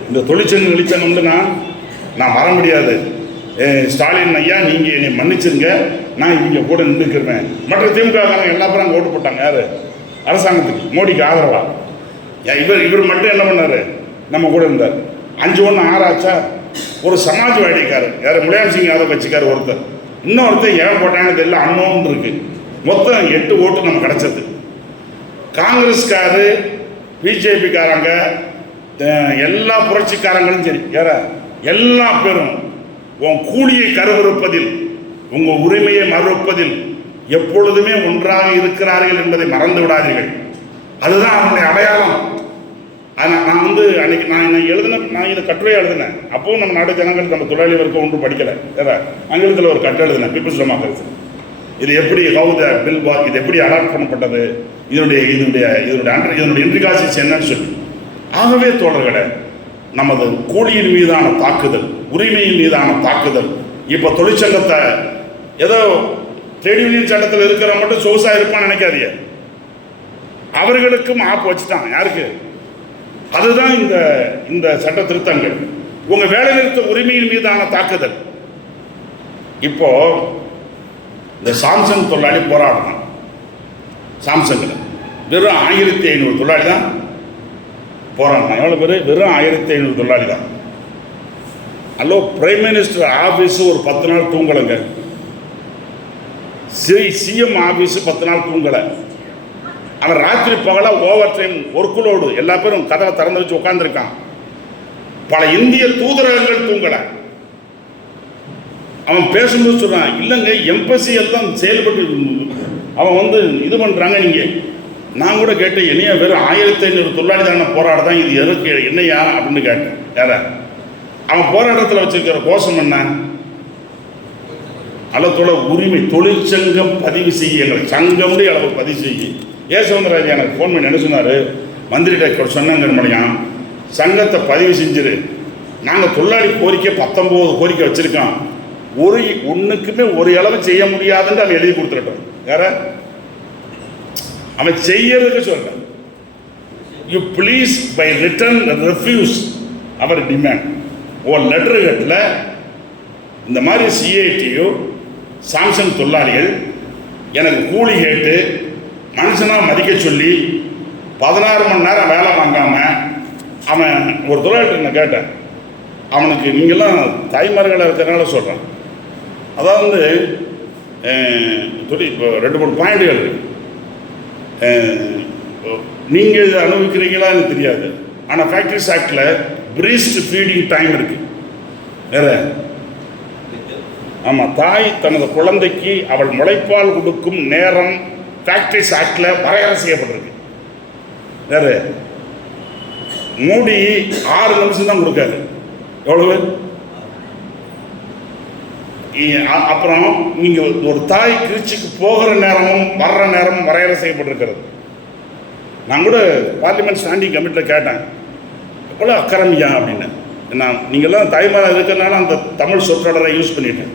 இந்த தொழிற்சங்கம்னு நான் வர முடியாது, ஸ்டாலின் ஐயா நீங்கள் என்னை மன்னிச்சிருங்க, நான் இவங்க கூட நின்றுக்கிறேன். மற்ற திமுககாரங்க எல்லா பேரும் ஓட்டு போட்டாங்க. யாரு? அரசாங்கத்துக்கு, மோடிக்கு ஆதரவா. இவர் மட்டும் என்ன பண்ணார்? நம்ம கூட இருந்தார். 5-1 ஆறாச்சா? ஒரு சமாஜ்வாடிக்காரர், யார்? முலாயம் சிங் யாதவ் கட்சிக்கார் ஒருத்தர், இன்னொருத்தர் ஏன் போட்டாங்கன்னு தெரியல, அன்னோன்னு இருக்கு. மொத்தம் 8 ஓட்டு நம்ம கிடைச்சது. காங்கிரஸ்காரு, பிஜேபிக்காரங்க, எல்லா புரட்சிக்காரங்களும் சரி, யார எல்லா பேரும் உன் கூலியை கருவறுப்பதில், உங்கள் உரிமையை மறுப்பதில் எப்பொழுதுமே ஒன்றாக இருக்கிறார்கள் என்பதை மறந்து விடாதீர்கள். அதுதான் அவனுடைய அடையாளம். நான் அன்னைக்கு நான் இதை கட்டுரை எழுதினேன். அப்பவும் நம்ம நாடு ஜனங்கள், நம்ம தொழிலாளி வர்க்கம் ஒன்றும் படிக்கலை. ஆங்கிலத்தில் ஒரு கட்டுரை எழுதினேன், பீப்புள்ஸ் டெமோக்ரசி. இது எப்படி ஹவு த பில் வாக், இது எப்படி அடாப்ட் பண்ணப்பட்டது, இதனுடைய இன்ட்ரிகாசிஸ் என்னன்னு சொல்லி. ஆகவே தோழர்களே, நமது கூலியின் மீதான தாக்குதல், உரிமையின் மீதான தாக்குதல், இப்போ தொழிற்சங்கத்தை ஏதோ ட்ரேட் யூனியன் சட்டத்தில் இருக்கிற மட்டும் சொகுசா இருப்பான்னு நினைக்காதீங்க. அவர்களுக்கும் ஆப்பு வச்சுட்டான். யாருக்கு? அதுதான் இந்த சட்ட திருத்தங்கள். உங்க வேலை நிறுத்த உரிமையின் மீதான தாக்குதல். இப்போ இந்த சாம்சங் தொழிலாளி போராடணும். சாம்சங்கில் வெறும் 1500 தொழிலாளி தான் போராடணும். எவ்வளோ பேர்? வெறும் 1500 தொழிலாளி தான். அல்லோ பிரைம் மினிஸ்டர் ஆஃபீஸு ஒரு 10 நாள் தூங்கலைங்க. சிஎம் ஆஃபீஸு 10 நாள் தூங்கலை. அவன் ராத்திரி பகலாக ஓவர் டைம் ஒர்க்குலோடு எல்லா பேரும் கதவை திறந்து வச்சு உட்காந்துருக்கான். பல இந்திய தூதரகங்கள் தூங்கலை. அவன் பேசும்போது சொல்கிறான், இல்லைங்க எம்பசி எல்லாம் செயல்பட்டு அவன் இது பண்ணுறாங்க. நீங்கள் நான் கூட கேட்டேன், என்னையா வெறும் 1500 தொழிலாளி தானே போராடுதான், இது எதுக்கு என்னையா அப்படின்னு கேட்டேன். யார? அவன் போராட்டத்தில் வச்சிருக்கிற கோஷம் என்ன? அளத்தோட உரிமை, தொழிற்சங்கம் பதிவு செய்ய, எங்களை சங்கம்னு அளவு பதிவு செய்ய. சவுந்தரராஜன் எனக்கு ஃபோன் பண்ணி என்ன சொன்னார், மந்திரிகிட்ட சொன்னாங்க, முடியும் சங்கத்தை பதிவு செஞ்சிரு, நாங்கள் தொழிலாளி கோரிக்கை 19 கோரிக்கை வச்சுருக்கோம், ஒன்றுக்குமே ஒரு அளவு செய்ய முடியாதுன்னு அவன் எழுதி கொடுத்துட்டோம். யார? அவன் செய்யறதுக்கு சொல்ற, you please by return refuse our demand. ஒரு லெட்டர் கட்டில் இந்த மாதிரி சிஐடியு சாம்சங் தொழிலாளிகள் எனக்கு கூலி கேட்டு மனுஷனாக மதிக்க சொல்லி 16 மணி நேரம் வேலை வாங்காமல் அவன் ஒரு தொழிலாளி நான் கேட்டேன், அவனுக்கு நீங்கள்லாம் தாய்மார்களை இருக்கிறனால சொல்கிறான். அதாவது இப்போ 2-3 பாயிண்ட்டுகள் இருக்கு. நீங்கள் இதை அனுபவிக்கிறீங்களா எனக்கு தெரியாது, ஆனால் ஃபேக்ட்ரிஸ் ஆக்டில் பிரீஸ்ட் ஃபீடிங் டைம் இருக்குது. வேறு? ஆமாம், தாய் தனது குழந்தைக்கு அவள் முளைப்பால் கொடுக்கும் நேரம் ஃபேக்ட்ரிஸ் ஆக்டில் வரையறை செய்யப்பட்டிருக்கு. வேறு? மூடி 6 நிமிஷம் தான் கொடுக்காது. எவ்வளவு? அப்புறம் நீங்கள் ஒரு தாய் கிருச்சிக்கு போகிற நேரமும் வர்ற நேரமும் வரையறை செய்யப்பட்டிருக்கிறது. நான் கூட பார்லிமெண்ட் ஸ்டாண்டிங் கமிட்டியில் கேட்டேன், எவ்வளோ அக்கறமையா அப்படின்னு. நீங்கள்லாம் தாய்மாராக இருக்கிறனால அந்த தமிழ் சொற்றொடரை யூஸ் பண்ணிட்டேன்,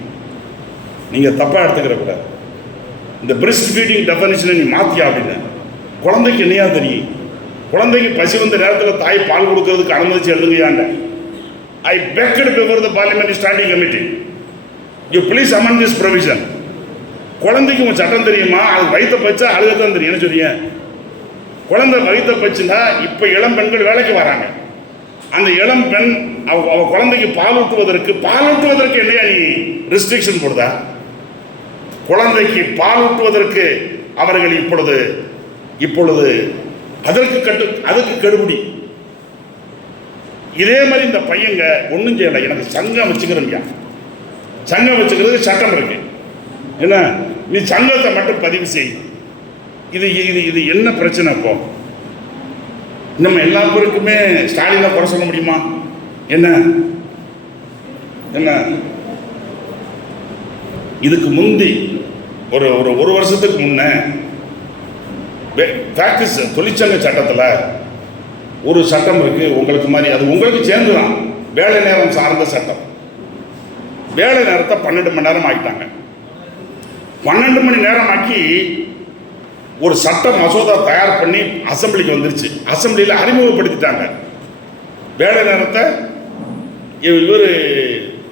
நீங்கள் தப்பாக எடுத்துக்கிற கூடாது. இந்த பிரெஸ்ட் ஃபீடிங் டெஃபனிஷனை நீ மாற்றியா அப்படின்னு. குழந்தைக்கு என்னையா தெரியும்? குழந்தைக்கு பசி வந்த நேரத்தில் தாய் பால் கொடுக்கறதுக்கு அனுமதிச்சு எழுதுகையாண்ட. ஐ begged before the parliamentary standing committee, you please amend this provision. குழந்தைக்கு உங்கள் சட்டம் தெரியுமா? அது வயிற்ற பச்சா அழுகத்தான் தெரியும். என்ன சொல்றீங்க? குழந்தை வயிற்ற பச்சுன்னா இப்போ இளம் பெண்கள் வேலைக்கு வராங்க. அந்த இளம் பெண் அவ குழந்தைக்கு பாலூட்டுவதற்கு என்னையா நீ ரெஸ்ட்ரிக்ஷன் போடுதா? குழந்தைக்கு பாலூட்டுவதற்கு அவர்கள் இப்பொழுது அதுக்கு கெடுபிடி. இதே மாதிரி இந்த பையங்க ஒன்றும் செய்யலை. எனக்கு சங்கம் வச்சுக்கிறேங்க, சங்கம் வச்சுக்கிறதுக்கு சட்டம் இருக்கு. என்ன, நீ சங்கத்தை மட்டும் பதிவு செய். இது இது இது என்ன பிரச்சனை? இப்போ நம்ம எல்லா பேருக்குமே ஸ்டாலினை குறை சொல்ல முடியுமா? என்ன என்ன இதுக்கு முந்தி ஒரு வருஷத்துக்கு முன்ன பிராக்டிஸ் தொழிற்சங்க சட்டத்தில் ஒரு சட்டம் இருக்கு உங்களுக்கு மாதிரி, அது உங்களுக்கு சேர்ந்துதான். வேலை நேரம் சார்ந்த சட்டம். வேலை நேரத்தை 12 மணி நேரம் ஆக்கிட்டாங்க. 12 மணி நேரம் ஆக்கி ஒரு சட்ட மசோதா தயார் பண்ணி அசம்பிளிக்கு வந்துருச்சு. அசம்பிளியில் அறிமுகப்படுத்திட்டாங்க வேலை நேரத்தை. இவர்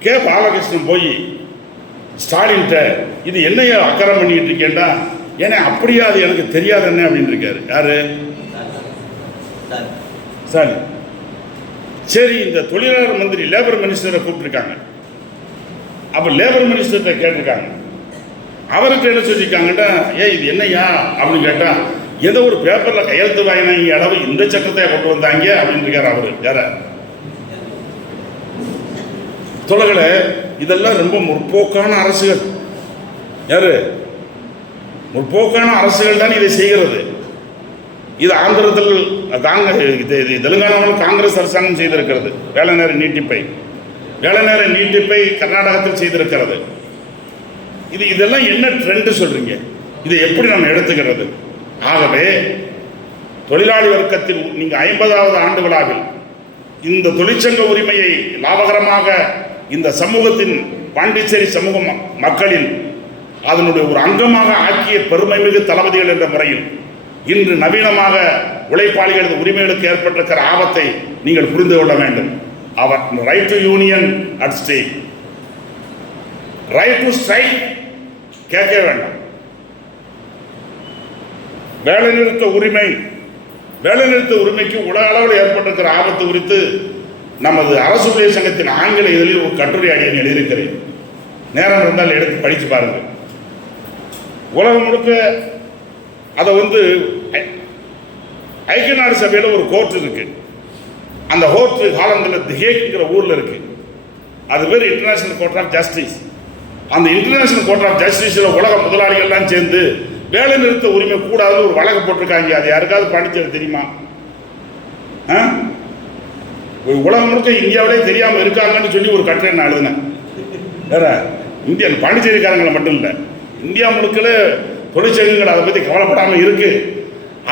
கே பாலகிருஷ்ணன் போய் ஸ்டாலின்கிட்ட இது என்னையா அக்கறை பண்ணிக்கிட்டு இருக்கேன்டா, ஏன்னா அப்படியா அது எனக்கு தெரியாது என்ன அப்படின்னு இருக்காரு. யாரு? ஸ்டாலின். சரி, இந்த தொழிலாளர் மந்திரி லேபர் மினிஸ்டரை கூப்பிட்டுருக்காங்க. அப்போ லேபர் மினிஸ்டர்கிட்ட கேட்டிருக்காங்க. அவருக்கு என்ன சொல்லியிருக்காங்கட்டா, இது என்னையா அப்படின்னு கேட்டால், ஏதோ ஒரு பேப்பரில் கையெழுத்து வாங்கினா அளவு இந்த சட்டத்தை கொண்டு வந்தாங்க அப்படின்னு இருக்காரு அவரு. யார தொலைகளை இதெல்லாம் ரொம்ப முற்போக்கான அரசுகள். யாரு முற்போக்கான அரசுகள் தான் இதை செய்கிறது. இது ஆந்திரத்தில் தெலுங்கானாவில் காங்கிரஸ் அரசாங்கம் செய்திருக்கிறது. வேலை நேர நீட்டிப்பை கர்நாடகத்தில் செய்திருக்கிறது. இதெல்லாம் என்ன ட்ரெண்ட் சொல்றீங்க? இதை எப்படி நம்ம எடுத்துக்கிறது? ஆகவே தொழிலாளி வர்க்கத்தில் நீங்க 50வது ஆண்டு விழாவில் இந்த தொழிற்சங்க உரிமையை லாபகரமாக இந்த சமூகத்தின் பாண்டிச்சேரி சமூக மக்களின் அதனுடைய ஒரு அங்கமாக ஆக்கிய பெருமைமிகு தளபதிகள் என்ற முறையில் இன்று நவீனமாக உழைப்பாளிகளது உரிமைகளுக்கு ஏற்பட்டிருக்கிற ஆபத்தை நீங்கள் புரிந்து கொள்ள வேண்டும். அவர் right to union at stake, right to strike கேட்க வேண்டாம். வேலைநிறுத்த உரிமைக்கு உலக அளவில் ஏற்பட்டிருக்கிற ஆபத்து குறித்து நமது அரசு ஊழியர் சங்கத்தின் ஆங்கில இதழில் ஒரு கட்டுரை அடியை எழுதியிருக்கிறேன். நேரம் இருந்தால் எடுத்து படித்து பாருங்க. உலகம் முழுக்க அதை ஐக்கிய நாடு சபையில் ஒரு கோர்ட் இருக்கு. அந்த கோர்ட் ஹாலந்தில் தி ஹேக்ங்கிற ஊரில் இருக்கு. அது பேர் இன்டர்நேஷனல் கோர்ட் ஆஃப் ஜஸ்டிஸ். அந்த இன்டர்நேஷனல் கோர்ட் ஆஃப் ஜஸ்டிஸில் உலக முதலாளிகள்லாம் சேர்ந்து வேலை நிறுத்த உரிமை கூடாதுன்னு ஒரு வழக்கு போட்டிருக்காங்க. அது யாருக்காவது படிச்சது தெரியுமா? உலகம் முழுக்க இந்தியாவிலே தெரியாமல் இருக்காங்கன்னு சொல்லி ஒரு கட்டுரை நான் எழுதினேன். வேற இந்தியா பாண்டிச்சேரிக்காரங்களை மட்டும் இல்லை, இந்தியா முழுக்கல தொழிற்சங்கங்கள் அதை பற்றி கவலைப்படாமல் இருக்கு.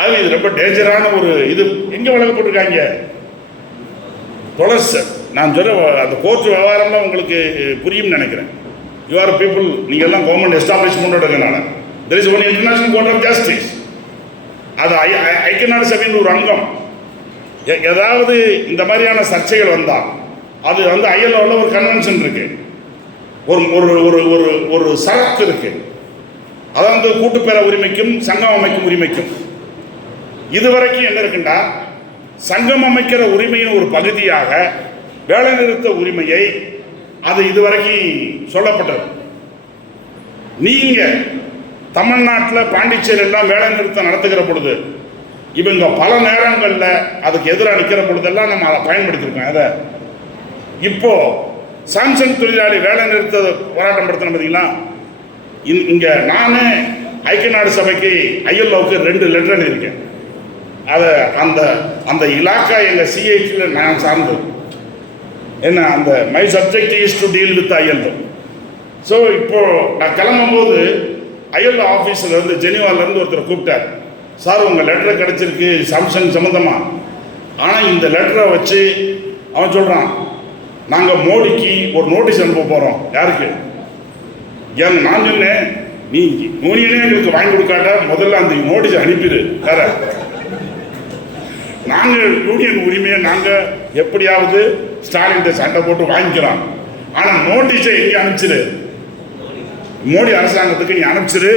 ஆக இது ரொம்ப டேஞ்சரான ஒரு இது. எங்கே வழக்கு போட்டிருக்காங்க? நான் சொல்ல அந்த கோர்ட் விவகாரம்லாம் உங்களுக்கு புரியும் நினைக்கிறேன். யூ ஆர் பீப்புள், நீங்கள் எல்லாம் கவர்மெண்ட் எஸ்டாப்ளிஷ்மெண்ட் இருக்கனால there is one international court of justice. அது ஐக்கிய நாடு சபையின் ஒரு அங்கம். ஏதாவது இந்த மாதிரியான சர்ச்சைகள் வந்தால் அது ஐஎல்ஓவில் ஒரு கன்வென்ஷன் இருக்கு, ஒரு சரத்து இருக்கு. அதாவது கூட்டுப்பேர உரிமைக்கும் சங்கம் அமைக்கும் உரிமைக்கும் இதுவரைக்கும் என்ன இருக்குண்டா, சங்கம் அமைக்கிற உரிமையின் ஒரு பகுதியாக வேலை நிறுத்த உரிமையை அது இதுவரைக்கும் சொல்லப்பட்டது. நீங்க தமிழ்நாட்டில் பாண்டிச்சேரி எல்லாம் வேலை நிறுத்தம் நடத்துகிற பொழுது இவங்க பல நேரங்களில் அதுக்கு எதிராக நிற்கிற பொழுதெல்லாம் நம்ம அதை பயன்படுத்தியிருக்கோம். அதை இப்போ சாம்சங் தொழிலாளி வேலை நிறுத்த போராட்டம் படுத்தின பார்த்தீங்களா? இங்கே நானே ஐக்கிய நாடு சபைக்கு ஐஎல்ஓவுக்கு 2 லெட்டர் எழுதியிருக்கேன். அதை அந்த இலாக்கா எங்கள் சிஐடியில் நான் சார்ந்தது. என்ன, அந்த my subject is to deal with ILO. So இப்போது நான் கிளம்பும்போது ஐஎல்ஓ ஆஃபீஸில் ஜெனீவாலேருந்து ஒருத்தர் கூப்பிட்டார். சார், உங்கள் லெட்டர் கிடச்சிருக்கு சாம்சங் சம்மந்தமாக. ஆனால் இந்த லெட்டரை வச்சு அவன் சொல்கிறான், நாங்கள் மோடிக்கு ஒரு நோட்டீஸ் அனுப்ப போகிறோம். யாருக்கு? ஏன் நான் சொன்னேன், நீ யூனியனே எங்களுக்கு வாங்கி கொடுக்காட்ட முதல்ல அந்த நோட்டீஸ் அனுப்பிடு. வேற நாங்கள் யூனியன் உரிமையை நாங்கள் எப்படியாவது ஸ்டாலின் சண்டை போட்டு வாங்கிக்கிறோம். ஆனால் நோட்டீஸை எங்கே அனுப்பிச்சிரு, மோடி அரசாங்கத்துக்கு நீ அனுப்பிச்சிரு.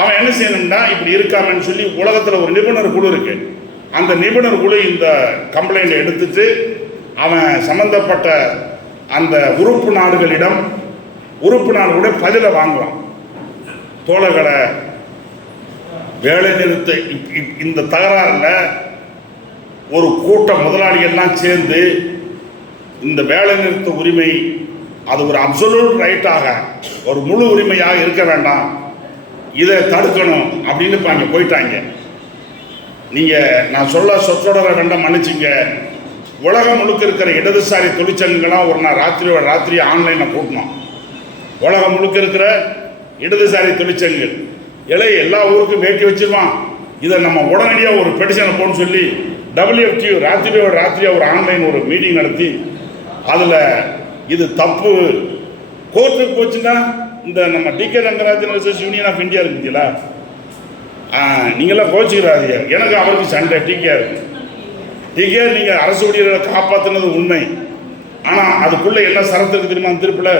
அவன் என்ன செய்யணும்னா இப்படி இருக்காமன்னு சொல்லி உலகத்தில் ஒரு நிபுணர் குழு இருக்கு. அந்த நிபுணர் குழு இந்த கம்ப்ளைண்ட் எடுத்துட்டு அவன் சம்பந்தப்பட்ட அந்த உறுப்பு நாடுகளுடைய பதிலை வாங்குவான். தோழர்களை, வேலை நிறுத்த இந்த தகராறுல ஒரு கூட்டம் முதலாளிகள்லாம் சேர்ந்து இந்த வேலை நிறுத்த உரிமை அது ஒரு அப்சல்யூட் ரைட்டாக, ஒரு முழு உரிமையாக இருக்க வேண்டாம், இதை தடுக்கணும் அப்படின்னு இப்போ அங்கே போயிட்டாங்க. நீங்கள் நான் சொற்றொடர வேண்டாம், மன்னிச்சிங்க. உலகம் முழுக்க இருக்கிற இடதுசாரி தொழிற்சங்கங்களாம் ஒரு நாள் ராத்திரி ஆன்லைனில் கூட்டணும். உலகம் முழுக்க இருக்கிற இடதுசாரி தொழிற்சங்கங்கள் எல்லா ஊருக்கும் வேட்டி வச்சிருவான். இதை நம்ம உடனடியாக ஒரு பெட்டிஷனை போன்னு சொல்லி WFTU ராத்திரியாக ஒரு ஆன்லைன் ஒரு மீட்டிங் நடத்தி அதில் இது தப்பு கோர்ட்டுக்கு போச்சுன்னா இந்த நம்ம DK Rangarajan versus union of India இருக்குங்களா, நீங்களாம் கோச்சிக்கிறாதீங்க. எனக்கு அவருக்கு சண்டை. டிகே நீங்கள் அரசு ஊழியர்களை காப்பாற்றினது உண்மை. ஆனால் அதுக்குள்ளே என்ன சரத்து இருக்குது தெரியுமா? திருப்பில்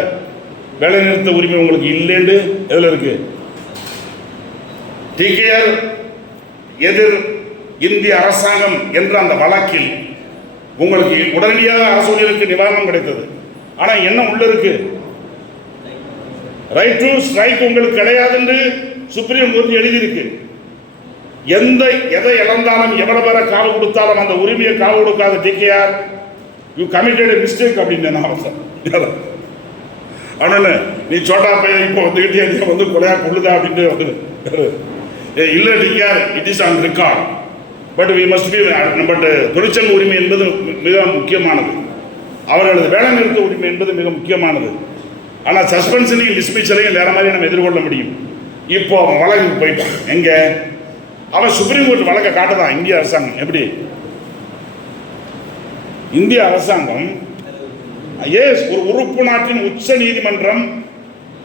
வேலை நிறுத்த உரிமை உங்களுக்கு இல்லைன்னு எதில் இருக்கு? டிகேஆர் எதிர் இந்திய அரசாங்கம் என்ற அந்த வழக்கில் உங்களுக்கு உடனடியாக அரசு ஊழியருக்கு நிவாரணம் கிடைத்தது. ஆனால் என்ன உள்ள இருக்கு? ரைட் டு ஸ்ட்ரைக் உங்களுக்கு கிடையாது என்று சுப்ரீம் கோர்ட் எழுதியிருக்கு. எதை இழந்தாலும் எவ்வளவு பேரை காவு கொடுத்தாலும் அந்த உரிமையை காவு கொடுக்காத டிகேஆர் யூ கமிட்டட் மிஸ்டேக் அப்படின்னு நான் அதனால நீ சோட்டா பையன் இப்போ வந்துகிட்டே வந்து கொலையா கொள்ளுதா அப்படின்ட்டு வந்து இல்லை DKR it is on record. But we must be but தொழிற்சங்க உரிமை என்பது மிக முக்கியமானது. அவர்களது வேலை நிறுத்த உரிமை என்பது மிக முக்கியமானது. ஆனால் சஸ்பென்ஷனையும் டிஸ்மிஷனையும் வேற மாதிரி நம்ம எதிர்கொள்ள முடியும். இப்போ அவன் வழக்குக்கு போயிட்டான். எங்கே? அவன் சுப்ரீம் கோர்ட் வழக்கை காட்டுதான். இந்திய அரசாங்கம் எப்படி? இந்திய அரசாங்கம் ஒரு உறுப்பு நாட்டின் உச்ச நீதிமன்றம்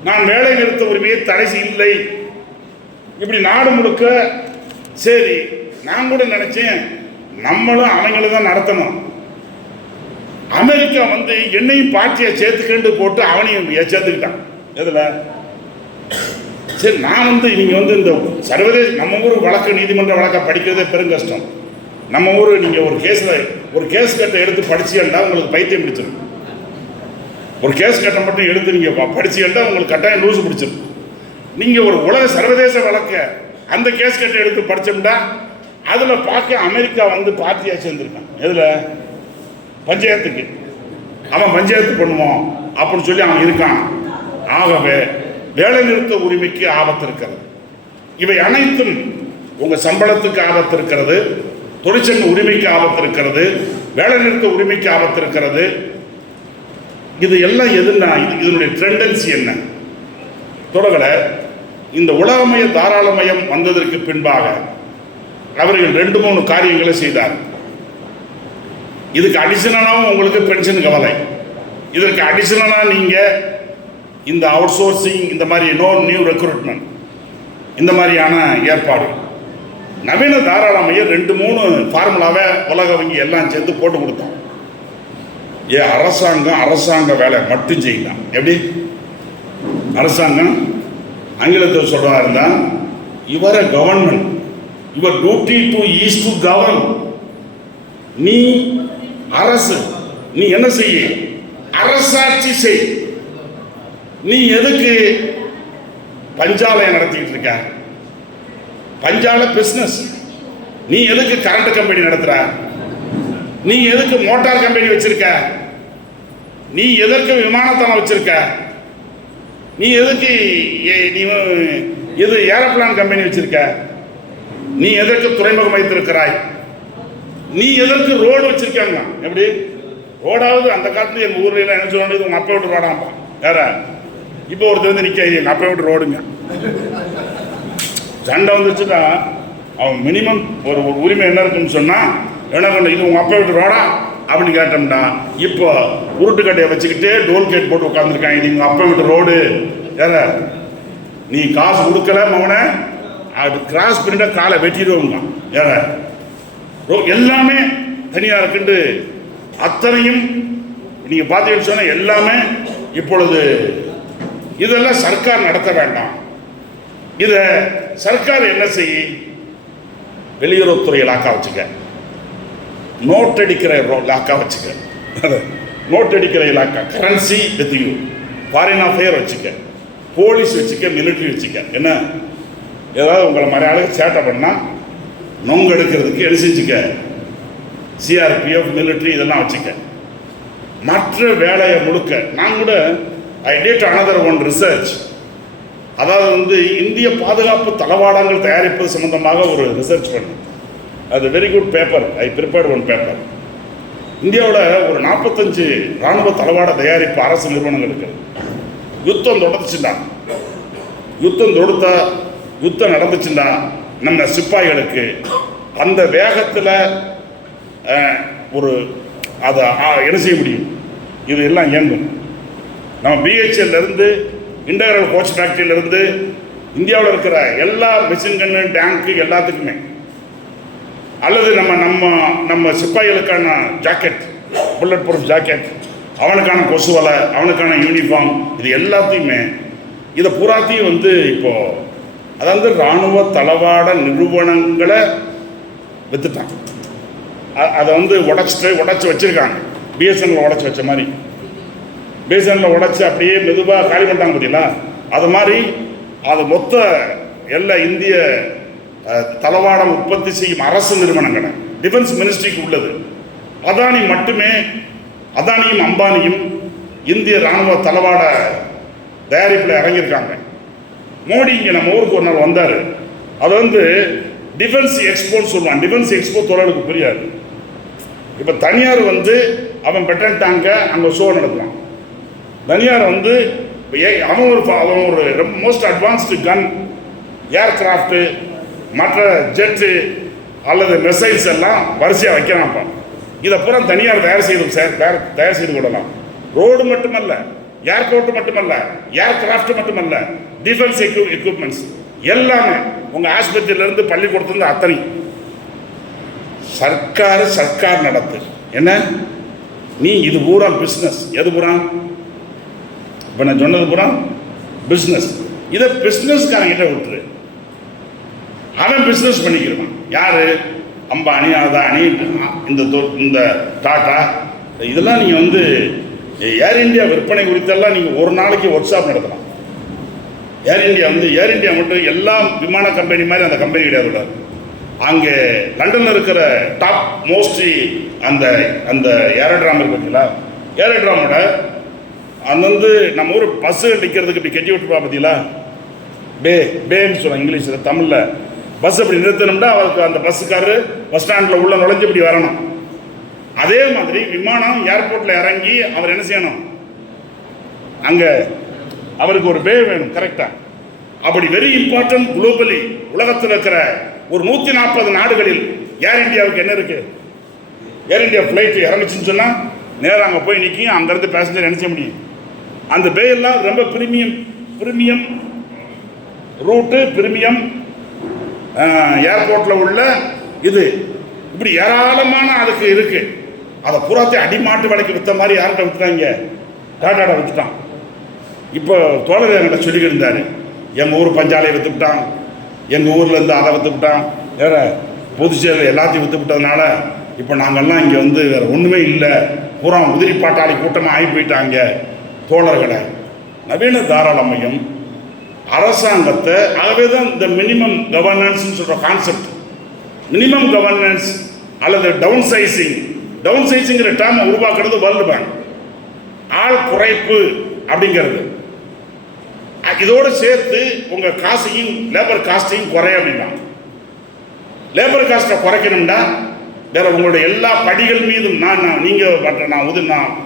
நான் வேலை நிறுத்த உரிமையை தடை இல்லை இப்படி நாடு முழுக்க. சரி, நான் கூட நினைச்சேன் நம்மளும் அவங்களும் தான் நடத்தணும். அமெரிக்கா வந்து என்னையும் பார்ட்டியை சேர்த்துக்கிட்டு போட்டு அவனையும் சேர்த்துக்கிட்டான். எதுல? சரி, நான் வந்து நீங்கள் வந்து இந்த சர்வதேச நம்ம ஊர் வழக்கு நீதிமன்ற வழக்கை படிக்கிறதே பெருங்கஷ்டம். நம்ம ஊர் நீங்கள் ஒரு கேஸ் கட்டை எடுத்து படிச்சீங்கன்னா உங்களுக்கு பைத்தியம் பிடிச்சிடும். ஒரு கேஸ் கட்டை மட்டும் எடுத்து நீங்கள் படிச்சீங்கன்னா உங்களுக்கு கட்டாயம் லூசு பிடிச்சிடும். நீங்கள் ஒரு உலக சர்வதேச வழக்கை அந்த கேஸ் கட்டை எடுத்து படித்தோம்னா அதில் பார்க்க அமெரிக்கா வந்து பார்ட்டியாக சேர்ந்துருக்கான். எதில்? பஞ்சாயத்துக்கு. அவன் பஞ்சாயத்து பண்ணுவோம் அப்படின்னு சொல்லி அவன் இருக்கான். ஆகவே வேலை நிறுத்த உரிமைக்கு ஆபத்து இருக்கிறது. இவை அனைத்தும் உங்கள் சம்பளத்துக்கு ஆபத்து இருக்கிறது, தொழிற்சங்க உரிமைக்கு ஆபத்து இருக்கிறது, வேலை நிறுத்த உரிமைக்கு ஆபத்து இருக்கிறது. இது எல்லாம் எதுன்னா இதனுடைய டெண்டன்சி என்ன? தொடர்களை இந்த உலகமய தாராளமயம் வந்ததற்கு பின்பாக அவர்கள் 2-3 காரியங்களை செய்தார். இதுக்கு அடிஷனலாகவும் உங்களுக்கு பென்ஷன் கவலை, இதற்கு அடிஷனலாக நீங்கள் இந்த அவுட் சோர்சிங், இந்த மாதிரி நியூ ரெக்ரூட்மெண்ட், இந்த மாதிரியான ஏற்பாடு. நவீன தாராளமயம் 2-3 ஃபார்முலாவை உலக வங்கி எல்லாம் சேர்ந்து போட்டு கொடுத்தோம். அரசாங்க வேலை மட்டும் செய்யலாம். எப்படி? அரசாங்கம் ஆங்கிலத்தில் சொல்றதா இருந்தால் your government, your duty to is to govern. நீ அரசு, நீ என்ன செய்ய? அரசாட்சி செய். நீ எதுக்கு பஞ்சாலையை நடத்திட்டு இருக்க? பஞ்சால பிசினஸ். நீ எதுக்கு கரண்ட் கம்பெனி நடத்துற? நீ எதுக்கு மோட்டார் கம்பெனி வச்சிருக்க? நீ எதற்கு விமானத்தளம் வச்சிருக்க? நீ எதுக்கு இது ஏரோப்ளான் கம்பெனி வச்சிருக்க? நீ எதற்கு துறைமுகம் வைத்திருக்கிறாய்? நீ எதற்கு ரோடு வச்சிருக்காங்க? எப்படி ரோடாவது? அந்த காலத்துல எங்க ஊர்ல எல்லாம் என்ன சொல்ல வேண்டியது, உங்க அப்பா விட்டு ரோடாம்பா. வேற இப்போ ஒருத்தர் வந்து நிக்க, எங்க அப்பா விட்டு ரோடுங்க. சண்டை வந்துச்சுன்னா அவன் மினிமம் ஒரு உரிமை என்ன இருக்குன்னு சொன்னா என்ன பண்ண, இது உங்க அப்பா விட்டு ரோடா அப்படின்னு கேட்டோம்னா இப்போ உருட்டுக்கட்டையை வச்சுக்கிட்டே டோல்கேட் போட்டு உட்காந்துருக்காங்க. நீங்க அப்ப விட்டு ரோடு ஏற நீ காசு கொடுக்கல அவனை அது கிராஸ் பண்ணிட்டா காலை வெட்டிடுவோங்க. ஏற எல்லாமே தனியாக இருக்குண்டு அத்தனையும் நீங்க பார்த்தீங்கன்னு சொன்ன எல்லாமே இப்பொழுது இதெல்லாம் சர்க்கார் நடத்த வேண்டாம். இத சர்க்கார் என்ன செய்ய, வெளியுறவுத்துறை லாக்கா வச்சுக்க, நோட் அடிக்கிற லாக்கா வச்சுக்க, நோட் அடிக்கிற இலாக்கா, currency with you, foreign affair வச்சுக்க, போலீஸ் வச்சுக்க, மிலிட்ரி வச்சுக்க. என்ன ஏதாவது உங்களை மாதிரி ஆளுக்கு சேட்டை பண்ணால் நொங்கு எடுக்கிறதுக்கு எது செஞ்சுக்க, சிஆர்பிஎஃப் மிலிட்ரி இதெல்லாம் வச்சுக்க. மற்ற வேலையை முழுக்க நான் கூட I did another one research. அதாவது இந்திய பாதுகாப்பு தளவாடங்கள் தயாரிப்பது சம்பந்தமாக ஒரு ரிசர்ச் பண்ணேன். அது வெரி குட் பேப்பர். ஐ ப்ரிப்பேர்ட் ஒன் பேப்பர். இந்தியாவில் ஒரு 45 இராணுவ தளவாட தயாரிப்பு அரசு நிறுவனங்கள் இருக்கு. யுத்தம் தொடர்ந்துச்சுன்னா, யுத்தம் நடந்துச்சுன்னா நம்ம சிப்பாய்களுக்கு அந்த வேகத்தில் ஒரு அதை என்ன செய்ய முடியும், இது எல்லாம் இயங்கும். நம்ம பிஹெச்எல்லேருந்து இன்டகிரல் கோச் ஃபேக்ட்ரியிலேருந்து இந்தியாவில் இருக்கிற எல்லா மிஷின் கன்னு டேங்க்கு எல்லாத்துக்குமே, அல்லது நம்ம நம்ம நம்ம சிப்பாய்களுக்கான ஜாக்கெட், புல்லட் ப்ரூஃப் ஜாக்கெட், அவனுக்கான கொசு வலை, அவனுக்கான யூனிஃபார்ம், இது எல்லாத்தையுமே இதை பூராத்தையும் இப்போது அதாவது இராணுவ தளவாட நிறுவனங்களை விற்றுட்டாங்க. அதை உடைச்சி வச்சுருக்காங்க. பிஎஸ்என்எல் உடைச்சி வச்ச மாதிரி, பிஎஸ்என்எல் உடைச்சி அப்படியே மெதுவாக காலி பண்ணிட்டாங்க பார்த்தீங்களா. அது மாதிரி அது மொத்த எல்லா இந்திய தளவாடம் உற்பத்தி செய்யும் அரசு நிறுவனங்களை டிஃபென்ஸ் மினிஸ்ட்ரிக்கு உள்ளது. அதானி மட்டுமே, அதானியும் அம்பானியும் இந்திய இராணுவ தளவாட தயாரிப்பில் இறங்கியிருக்காங்க. மோடி இங்கே நம்ம ஊருக்கு ஒரு நாள் வந்தார். அது டிஃபென்ஸ் எக்ஸ்போன்னு சொல்லுவான். டிஃபென்ஸ் எக்ஸ்போ தொழிலுக்கு புரியாது. இப்போ தனியார் அவன் பெட்டன் டேங்க அங்கே ஷோ நடத்துவான். தனியார் அவன் ஒரு மோஸ்ட் அட்வான்ஸ்டு கன், ஏர்கிராஃப்ட்டு, மற்ற ஜெட்டு அல்லது மிசைல்ஸ் எல்லாம் வரிசையாக வைக்கிறான்ப்பா. இதை பூரா தனியார் தயார் செய்து கொள்ளலாம். ரோடு மட்டுமல்ல, ஏர்போர்ட் மட்டுமல்ல, ஏர்கிராஃப்ட் மட்டுமல்ல, டிஃபென்ஸ் எக்யூப்மெண்ட்ஸ் எல்லாமே உங்கள் ஆஸ்பத்திரியிலேருந்து பள்ளிக்கூடத்துலேருந்து அத்தனை சர்க்கார் நடத்து. என்ன நீ இது பூரா பிஸ்னஸ். எது பூரா இப்போ நான் சொன்னது பூரா பிஸ்னஸ். இதை பிஸ்னஸ்காரங்கிட்ட விட்டுரு, அவன் பிஸ்னஸ் பண்ணிக்கிறான். யாரு? அம்பானி, அதானி, இந்த டாட்டா. இதெல்லாம் நீங்கள் ஏர் இந்தியா விற்பனை குறித்தெல்லாம் நீங்கள் ஒரு நாளைக்கு ஒர்க் ஷாப் நடத்தலாம். ஏர் இந்தியா மட்டும் எல்லா விமான கம்பெனி மாதிரி அந்த கம்பெனி கிடையாது. அங்கே லண்டனில் இருக்கிற டாப் மோஸ்ட்லி அந்த ஏரோட்ராம் இருக்கு பார்த்தீங்களா, ஏரோட்ராமோட அது நம்ம ஊர் பஸ்ஸு நிற்கிறதுக்கு இப்படி கட்டி விட்டுருப்பா பார்த்தீங்களா, பேன்னு சொல்லுவாங்க இங்கிலீஷில். தமிழில் பஸ் அப்படி நிறுத்தணும்னா அவருக்கு அந்த பஸ்ஸுக்காரரு பஸ் ஸ்டாண்டில் உள்ள நுழைஞ்சு இப்படி வரணும். அதே மாதிரி விமானம் ஏர்போர்ட்டில் இறங்கி அவர் என்ன செய்யணும், அங்கே அவருக்கு ஒரு பே வேணும் கரெக்டாக. அப்படி வெரி இம்பார்ட்டன்ட் குளோபலி உலகத்தில் இருக்கிற ஒரு 140 நாடுகளில் ஏர் இந்தியாவுக்கு என்ன இருக்கு, ஏர் இந்தியா ஃப்ளைட்டு இறங்குச்சுன்னு சொன்னால் நேராக அங்கே போய் நிற்கும். அங்கேருந்து பேசஞ்சர் நினைச்ச முடியும். அந்த பே எல்லாம் ரொம்ப ப்ரீமியம் ரூட்டு, ப்ரீமியம் ஏர்போர்ட்டில் உள்ள இது இப்படி ஏராளமான அதுக்கு இருக்கு. அதை பூராத்தை அடிமாட்டு விலைக்கு விற்ற மாதிரி யார்கிட்ட விற்றுட்டாங்க, டாட்டாட விற்றுட்டான். இப்போ தோழர் என்கிட்ட சொல்லிக்கிட்டு இருந்தார், எங்கள் ஊர் பஞ்சாலையை விற்றுவிட்டான், எங்கள் ஊரில் அதை விற்றுவிட்டான், வேறு பொதுச்சேரி எல்லாத்தையும் விற்றுவிட்டதுனால இப்போ நாங்கள்லாம் இங்கே வேறு ஒன்றுமே இல்லை, பூரா உதிரி பாட்டாளி கூட்டமாக ஆகி போயிட்டாங்க. தோழர்களை நவீன தாராளமயம் அரசாங்கத்தை, ஆகவே தான் இந்த மினிமம் கவர்னன்ஸ்னு சொல்கிற கான்செப்ட், மினிமம் கவர்னன்ஸ் அல்லது டவுன் சைசிங்கிற டேர்மை உருவாக்குறது வேர்ல்டு பேங்க். ஆள் குறைப்பு அப்படிங்கிறது இதோடு சேர்த்து உங்கள் காசையும் லேபர் காஸ்ட்டையும் குறைய அப்படின்னா, லேபர் காஸ்ட்டை குறைக்கணும்னா வேற உங்களுடைய எல்லா படிகள் மீதும் நான்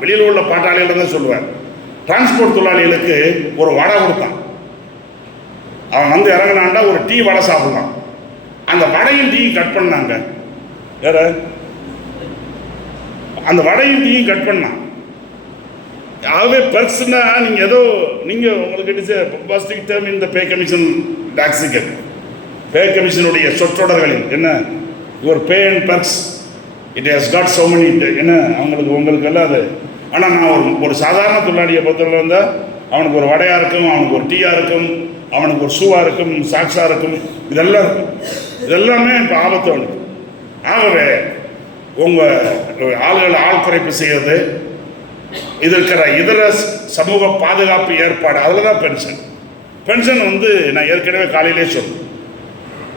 வெளியில் உள்ள பாட்டாளிகள் தான் சொல்லுவேன். டிரான்ஸ்போர்ட் தொழிலாளிகளுக்கு ஒரு வடை கொடுத்தான், அவன் இறங்கினான்டா ஒரு டீ வடை சாப்பிடலாம். அந்த வடையும் டீயும் கட் பண்ணாங்க, வேற அந்த வடையும் டீயும் கட் பண்ணான். ஆகவே பெர்க்ஸ்னா நீங்கள் ஏதோ நீங்கள் உங்களுக்கு இட் இஸ் பாசிட்டிவ் டேர்ம் இந்த பே கமிஷன் டாக்ஸிக்கல் பே கமிஷனுடைய சொற்றொடர்களில் என்ன your pay and perks it has got so many என்ன உங்களுக்கு எல்லாம் அது. ஆனால் நான் ஒரு சாதாரண தொழிலாளியை பொறுத்தவரை வந்தால் அவனுக்கு ஒரு வடையாக இருக்கும், அவனுக்கு ஒரு டீயாக இருக்கும், அவனுக்கு ஒரு ஷூவாக இருக்கும், சாக்ஸாக இருக்கும், இதெல்லாம் இருக்கும். இதெல்லாமே இப்போ ஆபத்து அவனுக்கு. ஆகவே உங்கள் ஆள் குறைப்பு செய்கிறது, இது இருக்கிற இதர சமூக பாதுகாப்பு ஏற்பாடு, அதில் தான் பென்ஷன் நான் ஏற்கனவே காலையிலே சொல்லுவேன்.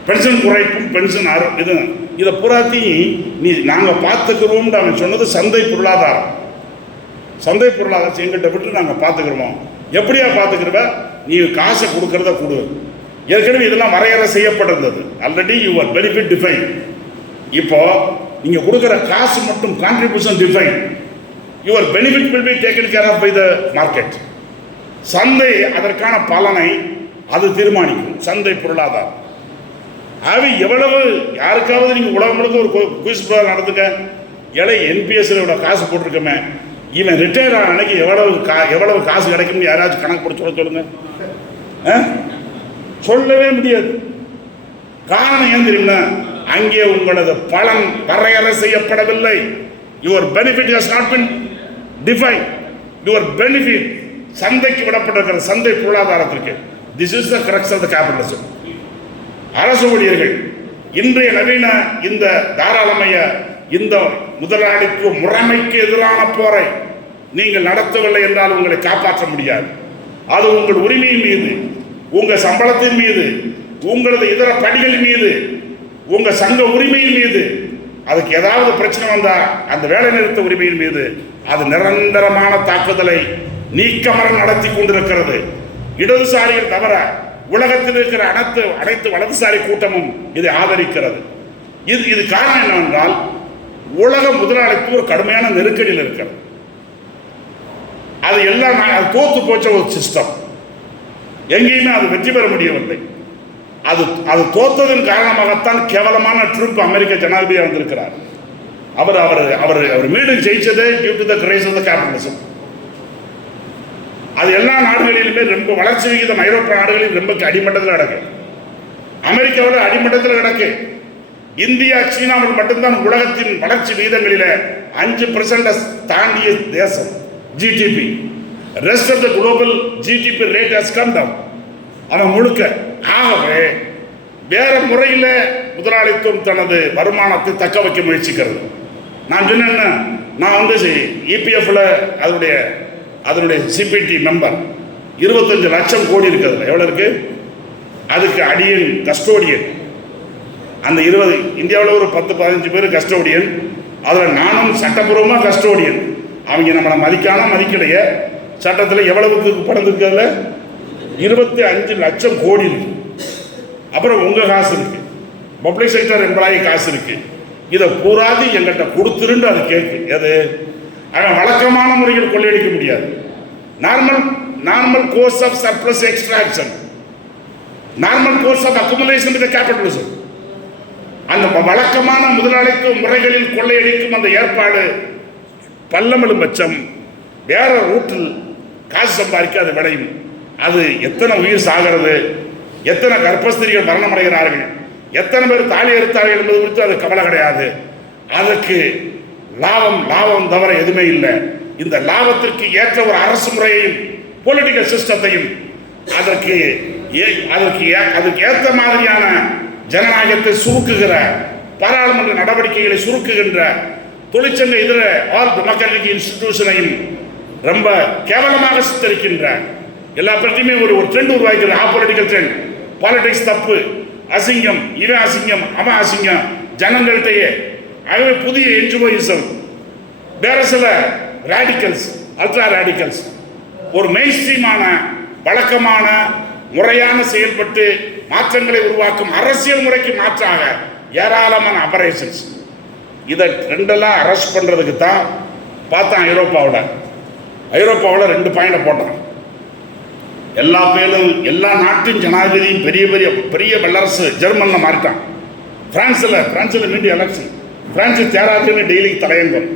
பென்ஷன் குறைப்பும் பென்ஷன் இதை பூராத்தையும் நாங்கள் பார்த்துக்கிறோம்னு அவன் சொன்னது சந்தை பொருளாதாரம் எங்கிட்ட விட்டு நாங்கள் பார்த்துக்கிறோம். எப்படியா பார்த்துக்கிறவ? நீ காசை கொடுக்கறத கொடு. ஏற்கனவே இதெல்லாம் வரையறை செய்யப்பட்டிருந்தது. Already your benefit define. இப்போ நீங்கள் கொடுக்குற காசு மட்டும் contribution define. Your benefit will be taken care of by the market. சந்தை அதற்கான பலனை அது தீர்மானிக்கும். சந்தை பொருளாதாரம். ஆகவே எவ்வளவு யாருக்காவது நீங்கள் உலகம் முழுக்க ஒரு குயிஸ் நடந்துக்க, ஏழை என்பிஎஸ்ல இவ்வளோ காசு போட்டிருக்கமே, இவன் ரிட்டையர் ஆன அன்னைக்கு எவ்வளவு காசு கிடைக்கும்னு யாராச்சும் கணக்கு போட்டு சொல்லுங்க. சொல்லவே முடியாது. காரணம் ஏன் தெரியுமா? அங்கே உங்களது பலன் வரையறை செய்யப்படவில்லை. Your benefit has not been define. Your benefit சந்தைக்கு விடப்பட்டிருக்கிற சந்தை பொருளாதாரத்திற்கு. This is the crux of the capitalism. அரசு ஊழியர்கள் இன்றைய நவீன இந்த தாராளமய இந்த முதலாளித்துவ முறைமைக்கு எதிரான போரை நீங்கள் நடத்தவில்லை என்றால் உங்களை காப்பாற்ற முடியாது. அது உங்கள் உரிமையின் மீது, உங்கள் சம்பளத்தின் மீது, உங்களது இதர படிகள் மீது, உங்கள் சங்க உரிமையின் மீது, அதுக்கு ஏதாவது பிரச்சனை வந்தால் அந்த வேலை நிறுத்த உரிமையின் மீது அது நிரந்தரமான தாக்குதலை நீக்கமர நடத்தி கொண்டிருக்கிறது. இடதுசாரிகள் தவிர உலகத்தில் இருக்கிற அனைத்து வலதுசாரி கூட்டமும் இதை ஆதரிக்கிறது. இது காரணம் என்னவென்றால் உலக முதலாளித்துவ ஒரு கடுமையான நெருக்கடியில் இருக்கிறது. அது எல்லாம் தோத்து போச்ச ஒரு சிஸ்டம். எங்கேயுமே அது வெற்றி பெற முடியவில்லை. அது தோத்ததன் காரணமாகத்தான் கேவலமான ட்ரம்ப் அமெரிக்க ஜனாதிபதியாக வந்திருக்கிறார். அவர் மீண்டும் ஜெயிச்சதே due to the crisis of the capitalism. அது எல்லா நாடுகளிலுமே ரொம்ப வளர்ச்சி விகிதம் ஐரோப்பிய நாடுகளில் ரொம்ப அடிமட்டத்தில் கிடக்கு. அமெரிக்காவில் அடிமட்டத்தில் கிடக்கு. இந்தியா சீனாவில் மட்டும்தான் உலகத்தின் வளர்ச்சி விகிதங்களில் 5% தாண்டிய தேசம் GDP. Rest of the global GDP rate has come down. அவன் முழுக்க. ஆகவே வேற முறையில் முதலாளித்துவம் தனது வருமானத்தை தக்க வைக்க முயற்சிக்கிறது. நான் சொன்னேன்னா, நான் இபிஎஃப்ல அதனுடைய சிபிடி மெம்பர் 25 லட்சம் கோடி இருக்கிறது. எவ்வளோ இருக்கு? அதுக்கு அடியன் கஸ்டோடியன். அந்த 20 இந்தியாவில் ஒரு 10-15 பேர் கஸ்டோடியன். அதில் நானும் சட்டப்பூர்வமாக கஸ்டோடியன். அவங்க நம்மளை மதிக்கலையே. சட்டத்தில் எவ்வளவுக்கு படம் இருக்கிறதுல 25 லட்சம் கோடி இருக்கு. அப்புறம் உங்கள் காசு இருக்கு, பப்ளிக் செக்டர் எம்ப்ளாயி காசு இருக்கு. இதை பூராதி எங்கிட்ட கொடுத்துருன்னு அது கேட்கு. எது? அவன் வழக்கமான முறையில் கொள்ளையடிக்க முடியாது. Normal course of surplus extraction, normal course of accumulation with capitalism. அந்த வழக்கமான முதலாளித்துவ முறைகளில் கொள்ளையடிக்கும் அந்த ஏற்பாடு பல்லமலும் பட்சம் வேற ரூட்டில் காசு சம்பாதிக்க அது விளையும். அது எத்தனை உயிர் சாகிறது, எத்தனை கர்ப்பஸ்திரிகள் மரணமடைகிறார்கள், எத்தனை பேர் தாலி எடுத்தார்கள் என்பது குறித்து அது கவலை கிடையாது. அதுக்கு லாபம் தவிர எதுவுமே இல்லை. இந்த லாபத்திற்கு ஏற்ற ஒரு அரசு முறையையும் பொலிட்டிக்கல் சிஸ்டத்தையும் அதற்கு ஏற்ற மாதிரியான ஜனநாயகத்தை சுருக்குகிற பாராளுமன்ற நடவடிக்கைகளை சுருக்குகின்ற தொழிற்சங்க இதர ஆல் டெமோக்ராட்டிக் இன்ஸ்டிடியூஷனையும் ரொம்ப கேவலமாக சித்தரிக்கின்ற எல்லா பற்றியுமே ஒரு ட்ரெண்ட் உருவாக்கிற ஆப்பொலிட்டிக்கல் ட்ரெண்ட். பாலிடிக்ஸ் தப்பு, அசிங்கம், இவன் அசிங்கம், அவன் அசிங்கம் ஜனங்கள்கிட்டயே. ஆகவே புதிய என்ஜிஓயிசம், வேற சில ரேடிக்கல்ஸ், அல்ட்ரா ரேடிக்கல்ஸ், ஒரு மெயின் ஸ்ட்ரீமான வழக்கமான முறையான செயல்பட்டு மாற்றங்களை உருவாக்கும் அரசியல் முறைக்கு மாற்றாக ஏராளமான ஆபரேஷன்ஸ். இதை ரெண்டெல்லாம் அரெஸ்ட் பண்ணுறதுக்கு தான் பார்த்தான். ஐரோப்பாவில் 2 பாயிண்டை போட்டான். எல்லா நாட்டின் ஜனாதிபதியும் பெரிய வல்லரசு ஜெர்மனில் மாறிட்டான். பிரான்ஸில் மீண்டும் எலெக்ஷன். பிரான்ஸு தேராதுன்னு டெய்லி தலையங்கம்.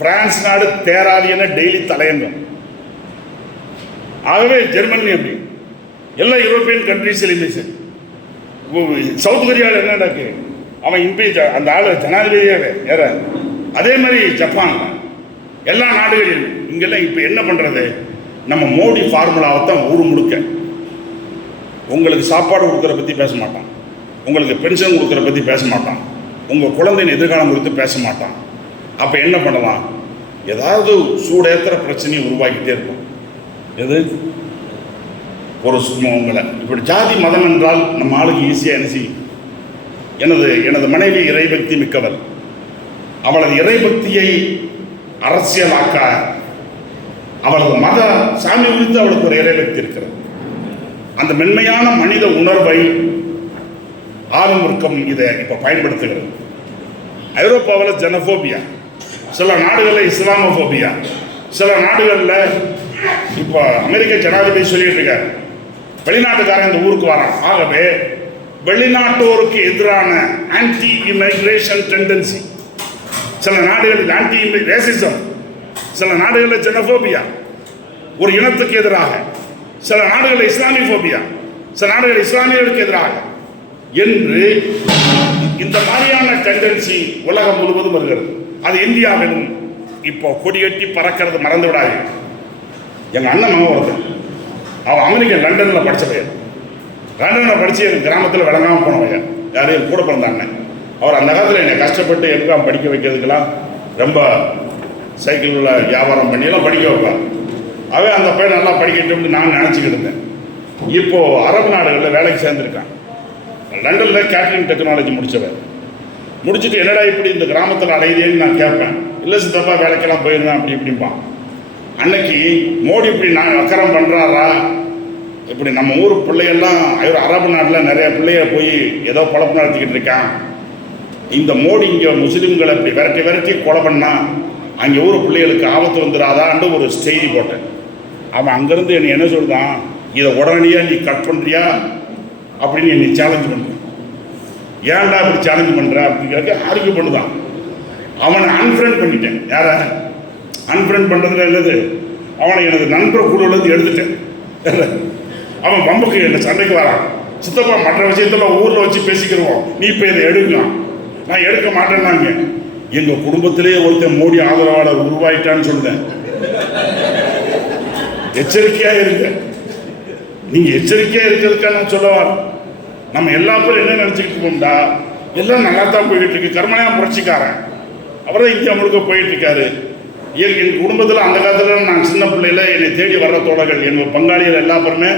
பிரான்ஸ் நாடு தேராது என டெய்லி தலையங்கம். ஆகவே ஜெர்மனி அப்படி எல்லா யூரோப்பியன் கண்ட்ரீஸ்லையுமே சரி. சவுத் கொரியாவில் என்ன நடக்கு, அவன் இம்பீச் அந்த ஆள் ஜனாதிபதியாவே வேற. அதே மாதிரி ஜப்பான், எல்லா நாடுகளிலும் இங்கெல்லாம் இப்போ என்ன பண்ணுறது, நம்ம மோடி ஃபார்முலாவை தான் ஊர் முழுக்க. உங்களுக்கு சாப்பாடு கொடுக்குற பற்றி பேச மாட்டான், உங்களுக்கு பென்ஷன் கொடுக்குற பற்றி பேச மாட்டான், உங்கள் குழந்தையின் எதிர்காலம் குறித்து பேச மாட்டான். அப்போ என்ன பண்ணலாம், ஏதாவது சூடேற்றுற பிரச்சனையை உருவாக்கிட்டே இருக்கும். எது ஒரு உங்களை இப்படி ஜாதி மதம் என்றால் நம்ம ஆளுக்கு ஈஸியாக என்ன செய்யும். எனது மனைவி இறைபக்தி மிக்கவள், அவளது இறைபக்தியை அரசியலாக்க அவளது மத சாமி குறித்து அவளுக்கு ஒரு இறைபக்தி இருக்கிறது. அந்த மென்மையான மனித உணர்வை ஆளும் வர்க்கம் இதை இப்போ பயன்படுத்துகிறது. ஐரோப்பாவில் ஜெனோபோபியா, சில நாடுகளில் இஸ்லாமோபோபியா, சில நாடுகளில் இப்போ அமெரிக்க ஜனாதிபதி சொல்லிட்டு இருக்காரு, வெளிநாட்டுக்காரன் இந்த ஊருக்கு வரான். ஆகவே வெளிநாட்டோருக்கு எதிரான ஆன்டி இமிகிரேஷன் டெண்டன்சி, சில நாடுகளில் ஆன்டி ரேசிசம், சில நாடுகளில் ஜெனோபோபியா ஒரு இனத்துக்கு எதிராக, சில நாடுகளில் இஸ்லாமியோபியா, சில நாடுகளில் இஸ்லாமியர்களுக்கு எதிராக என்று இந்த மாதிரியான டெண்டன்சி உலகம் முழுவதும் வருகிறது. அது இந்தியாவிலும் இப்போ கொடியேற்றி பறக்கிறது, மறந்து விடாது. எங்கள் அண்ணன் மகன் ஒருத்தன், அவன் அமெரிக்கா லண்டனில் படித்த பையன். லண்டனில் படித்து எங்கள் கிராமத்தில் விளங்காமல் போன பையன். யாரையும் கூட பிறந்த அண்ணன். அவர் அந்த காலத்தில் என்னை கஷ்டப்பட்டு எல்லாம் படிக்க வைக்கிறதுக்கெல்லாம் ரொம்ப சைக்கிளில் வியாபாரம் பண்ணியெல்லாம் படிக்க வைப்பார். அவன் அந்த பையன் நல்லா படிக்கட்டும்னு நான் நினச்சிக்கிட்டு இருந்தேன். இப்போது அரபு நாடுகளில் வேலைக்கு சேர்ந்துருக்கான். லண்டனில் கேட்ரிங் டெக்னாலஜி முடித்தவன். முடிச்சுட்டு என்னடா இப்படி இந்த கிராமத்தில் அடையுதேன்னு நான் கேட்பேன். இல்லை சித்தப்பா வேலைக்கெல்லாம் போயிருந்தேன் அப்படி இப்படிம்பான். அன்னைக்கு மோடி இப்படி நான் அக்கறம் பண்ணுறாரா, இப்படி நம்ம ஊர் பிள்ளைகள்லாம் அரபு நாட்டில் நிறைய பிள்ளைய போய் ஏதோ குழப்பம் நடத்திக்கிட்டு இருக்கான். இந்த மோடி இங்கே முஸ்லீம்களை இப்படி விரட்டி விரட்டி கொலை பண்ணால் அங்கே ஊர் பிள்ளைகளுக்கு ஆபத்து வந்துடாதான்னு ஒரு செய்தி போட்டேன். அவன் அங்கேருந்து என்னை என்ன சொல்கிறான், இதை உடனடியாக நீ கட் பண்ணுறியா அப்படின்னு என்னை சேலஞ்ச் பண்ணுறான். ஏன்டா இப்படி சேலஞ்ச் பண்ணுற அப்படின்னு கேட்க ஆர்கியூ பண்ணுதான். அவனை அன்ஃப்ரெண்ட் பண்ணிட்டேன். யாரை அன்ஃப்ரெண்ட் பண்ணுறதுல இல்லது, அவனை எனது நண்பர் குழுவிலேருந்து எடுத்துட்டேன். அவன் பம்புக்கு என்ன சண்டைக்கு வரான். சித்தப்பா மற்ற விஷயத்தில் ஊரில் வச்சு பேசிக்கிறோம், நீ இப்போ இதை எடுக்கலாம். நான் எடுக்க மாட்டேன்னாங்க. எங்கள் குடும்பத்திலேயே ஒருத்தன் மோடி ஆதரவாளர் உருவாயிட்டான்னு சொல்லுதேன். எச்சரிக்கையாக இருங்க. நீங்கள் எச்சரிக்கையாக இருக்கிறதுக்காக நான் சொல்லவா. நம்ம எல்லா பேரும் என்ன நினச்சிக்கிட்டு இருக்கோம்டா, எல்லாம் நல்லா தான் போய்கிட்டு இருக்கு. கர்மனையாக புரட்சிக்காரன் அவரை இந்தியா முழுக்க போயிட்டு இருக்காரு. என் குடும்பத்தில் அந்த காலத்தில் நான் சின்ன பிள்ளையில் என்னை தேடி வர்ற தோழர்கள், என் பங்காளிகள் எல்லா பேருமே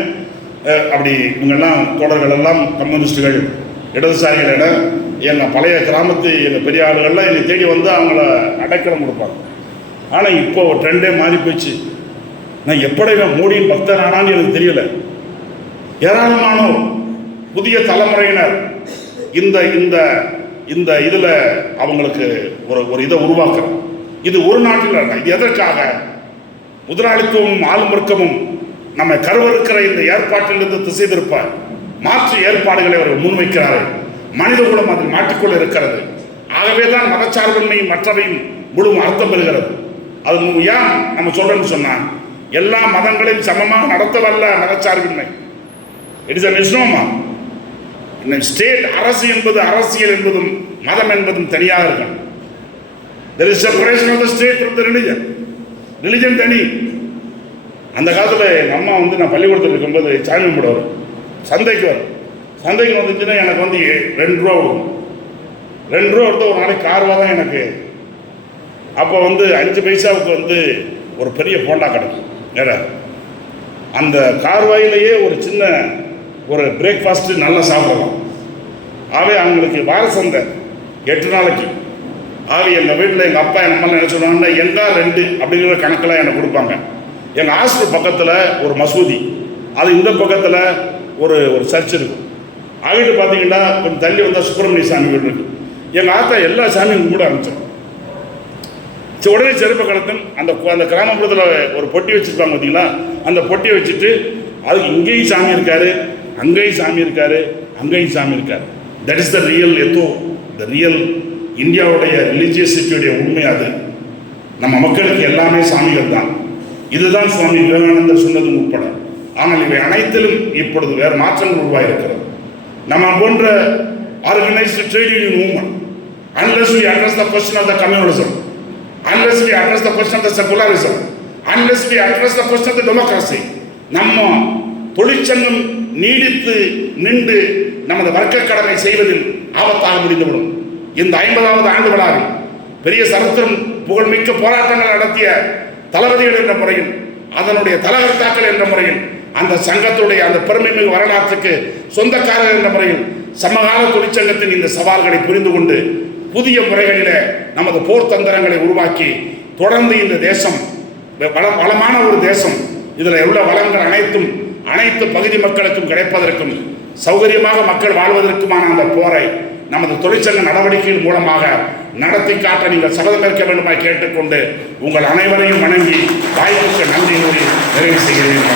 அப்படி இவங்கெல்லாம் தோழர்கள் எல்லாம் கம்யூனிஸ்டுகள், இடதுசாரிகளிட எங்கள் பழைய கிராமத்து எங்கள் பெரிய ஆளுகள்லாம் என்னை தேடி வந்து அவங்கள அடைக்கலம் கொடுப்பாங்க. ஆனால் இப்போ ட்ரெண்டே மாறி போச்சு. நான் எப்படி மோடியின் பக்தர் ஆனான்னு எனக்கு தெரியல. ஏராளமானோர் புதிய தலைமுறையினர் இந்த இந்த இந்த இதில் அவங்களுக்கு ஒரு இதை உருவாக்குறோம். இது ஒரு நாட்டில் இல்லை. இது எதற்காக? முதலாளித்துவமும் ஆளும் வர்க்கமும் நம்ம கருவறுக்கிற இந்த ஏற்பாட்டிலிருந்து திசை திருப்ப மாற்று ஏற்பாடுகளை அவர்கள் முன்வைக்கிறார்கள். மனித குலம் அதில் மாட்டிக்கொள்ள இருக்கிறது. ஆகவே தான் மதச்சார்பின்மையும் மற்றவையும் முழு அர்த்தம் பெறுகிறது. அது ஏன் நம்ம சொல்றேன்னு சொன்னா, எல்லா மதங்களையும் சமமாக நடத்தவல்ல மதச்சார்பின்மை. It is a misnomer. State, அரசு என்பது அரசியல் என்பதும் மதம் என்பதும் தனியாக இருக்கணும். There is separation of the state from the religion. Religion தனி. அந்த காலத்தில் எங்கள் அம்மா வந்து நான் பள்ளிக்கூடத்தில் இருக்கும்போது சாமி கும்பிட வரும், சந்தைக்கு வரும். சந்தைக்கு வந்துச்சுன்னா எனக்கு வந்து 2 ரூபா கொடுக்கும். 2 ரூபா கொடுத்து ஒரு நாளைக்கு கார்வா தான் எனக்கு. அப்போ வந்து 5 பைசாவுக்கு வந்து ஒரு பெரிய போண்டா கிடைக்கும். வேற அந்த கார்வாயிலேயே ஒரு சின்ன ஒரு பிரேக்ஃபாஸ்ட்டு நல்லா சாப்பிடலாம். ஆகவே அவங்களுக்கு வார சந்தை 8 நாளைக்கு. ஆக எங்கள் வீட்டில் எங்கள் அப்பா எங்கள் அம்மா என்ன சொல்லுவாங்கன்னா, எங்கா 2 அப்படிங்கிற கணக்கெல்லாம் எனக்கு கொடுப்பாங்க. எங்கள் ஹாஸ்டல் பக்கத்தில் ஒரு மசூதி, அது இந்த பக்கத்தில் ஒரு சர்ச் இருக்கும். ஆகிட்டு பார்த்தீங்கன்னா கொஞ்சம் தள்ளி வந்தால் சுப்பிரமணிய சாமி வீடு இருக்குது. எங்கள் ஆத்தா எல்லா சாமியும் கும்பிட ஆரம்பித்தோம். உடனே செருப்ப கடத்தன் அந்த கிராமப்புறத்தில் ஒரு பொட்டி வச்சுருப்பாங்க பார்த்தீங்களா, அந்த பொட்டியை வச்சுட்டு அதுக்கு இங்கேயும் சாமி இருக்காரு, அங்கேயும் சாமி இருக்காரு, அங்கேயும் சாமி இருக்காரு. That is the real ethos, the real இந்தியாவுடைய ரிலீஜியசிட்டியுடைய உண்மை. அது நம்ம மக்களுக்கு எல்லாமே சாமிகள் தான். இதுதான் சுவாமி விவேகானந்தர் சொன்னதும் உட்பட. ஆனால் இவை அனைத்திலும் இப்பொழுது வேறு மாற்றங்கள் உருவாயிருக்கிறது. நம்ம போன்ற organised trade union movement, unless we address the question of the communalism, unless we address the question of the secularism, unless we address the question of the democracy, நம்ம தொழிற்சங்கம் நீடித்து நின்று நமது வர்க்க கடமை செய்வதில் ஆபத்தாக முடிந்துவிடும். இந்த 50வது ஆண்டு விழாவில் பெரிய சரித்திரம் புகழ்மிக்க போராட்டங்கள் நடத்திய தளபதிகள் என்ற முறையில், அதனுடைய தலகர்த்தாக்கள் என்ற முறையில், அந்த சங்கத்துடைய அந்த பெருமைமிகு வரலாற்றுக்கு சொந்தக்காரர் என்ற முறையில் சமகால தொழிற்சங்கத்தின் இந்த சவால்களை புரிந்து கொண்டு புதிய முறைகளில் நமது போர் தந்திரங்களை உருவாக்கி தொடர்ந்து இந்த தேசம் வளமான ஒரு தேசம், இதில் உள்ள வளங்கள் அனைத்தும் அனைத்து பகுதி மக்களுக்கும் கிடைப்பதற்கும் சௌகரியமாக மக்கள் வாழ்வதற்குமான அந்த போரை நமது தொழிற்சங்க நடவடிக்கையின் மூலமாக நடத்தி காட்ட நீங்கள் சபதமேற்க வேண்டுமாய் கேட்டுக்கொண்டு உங்கள் அனைவரையும் வணங்கி வாய்ப்புக்கு நன்றி கூறி நிறைவு செய்கிறேன்.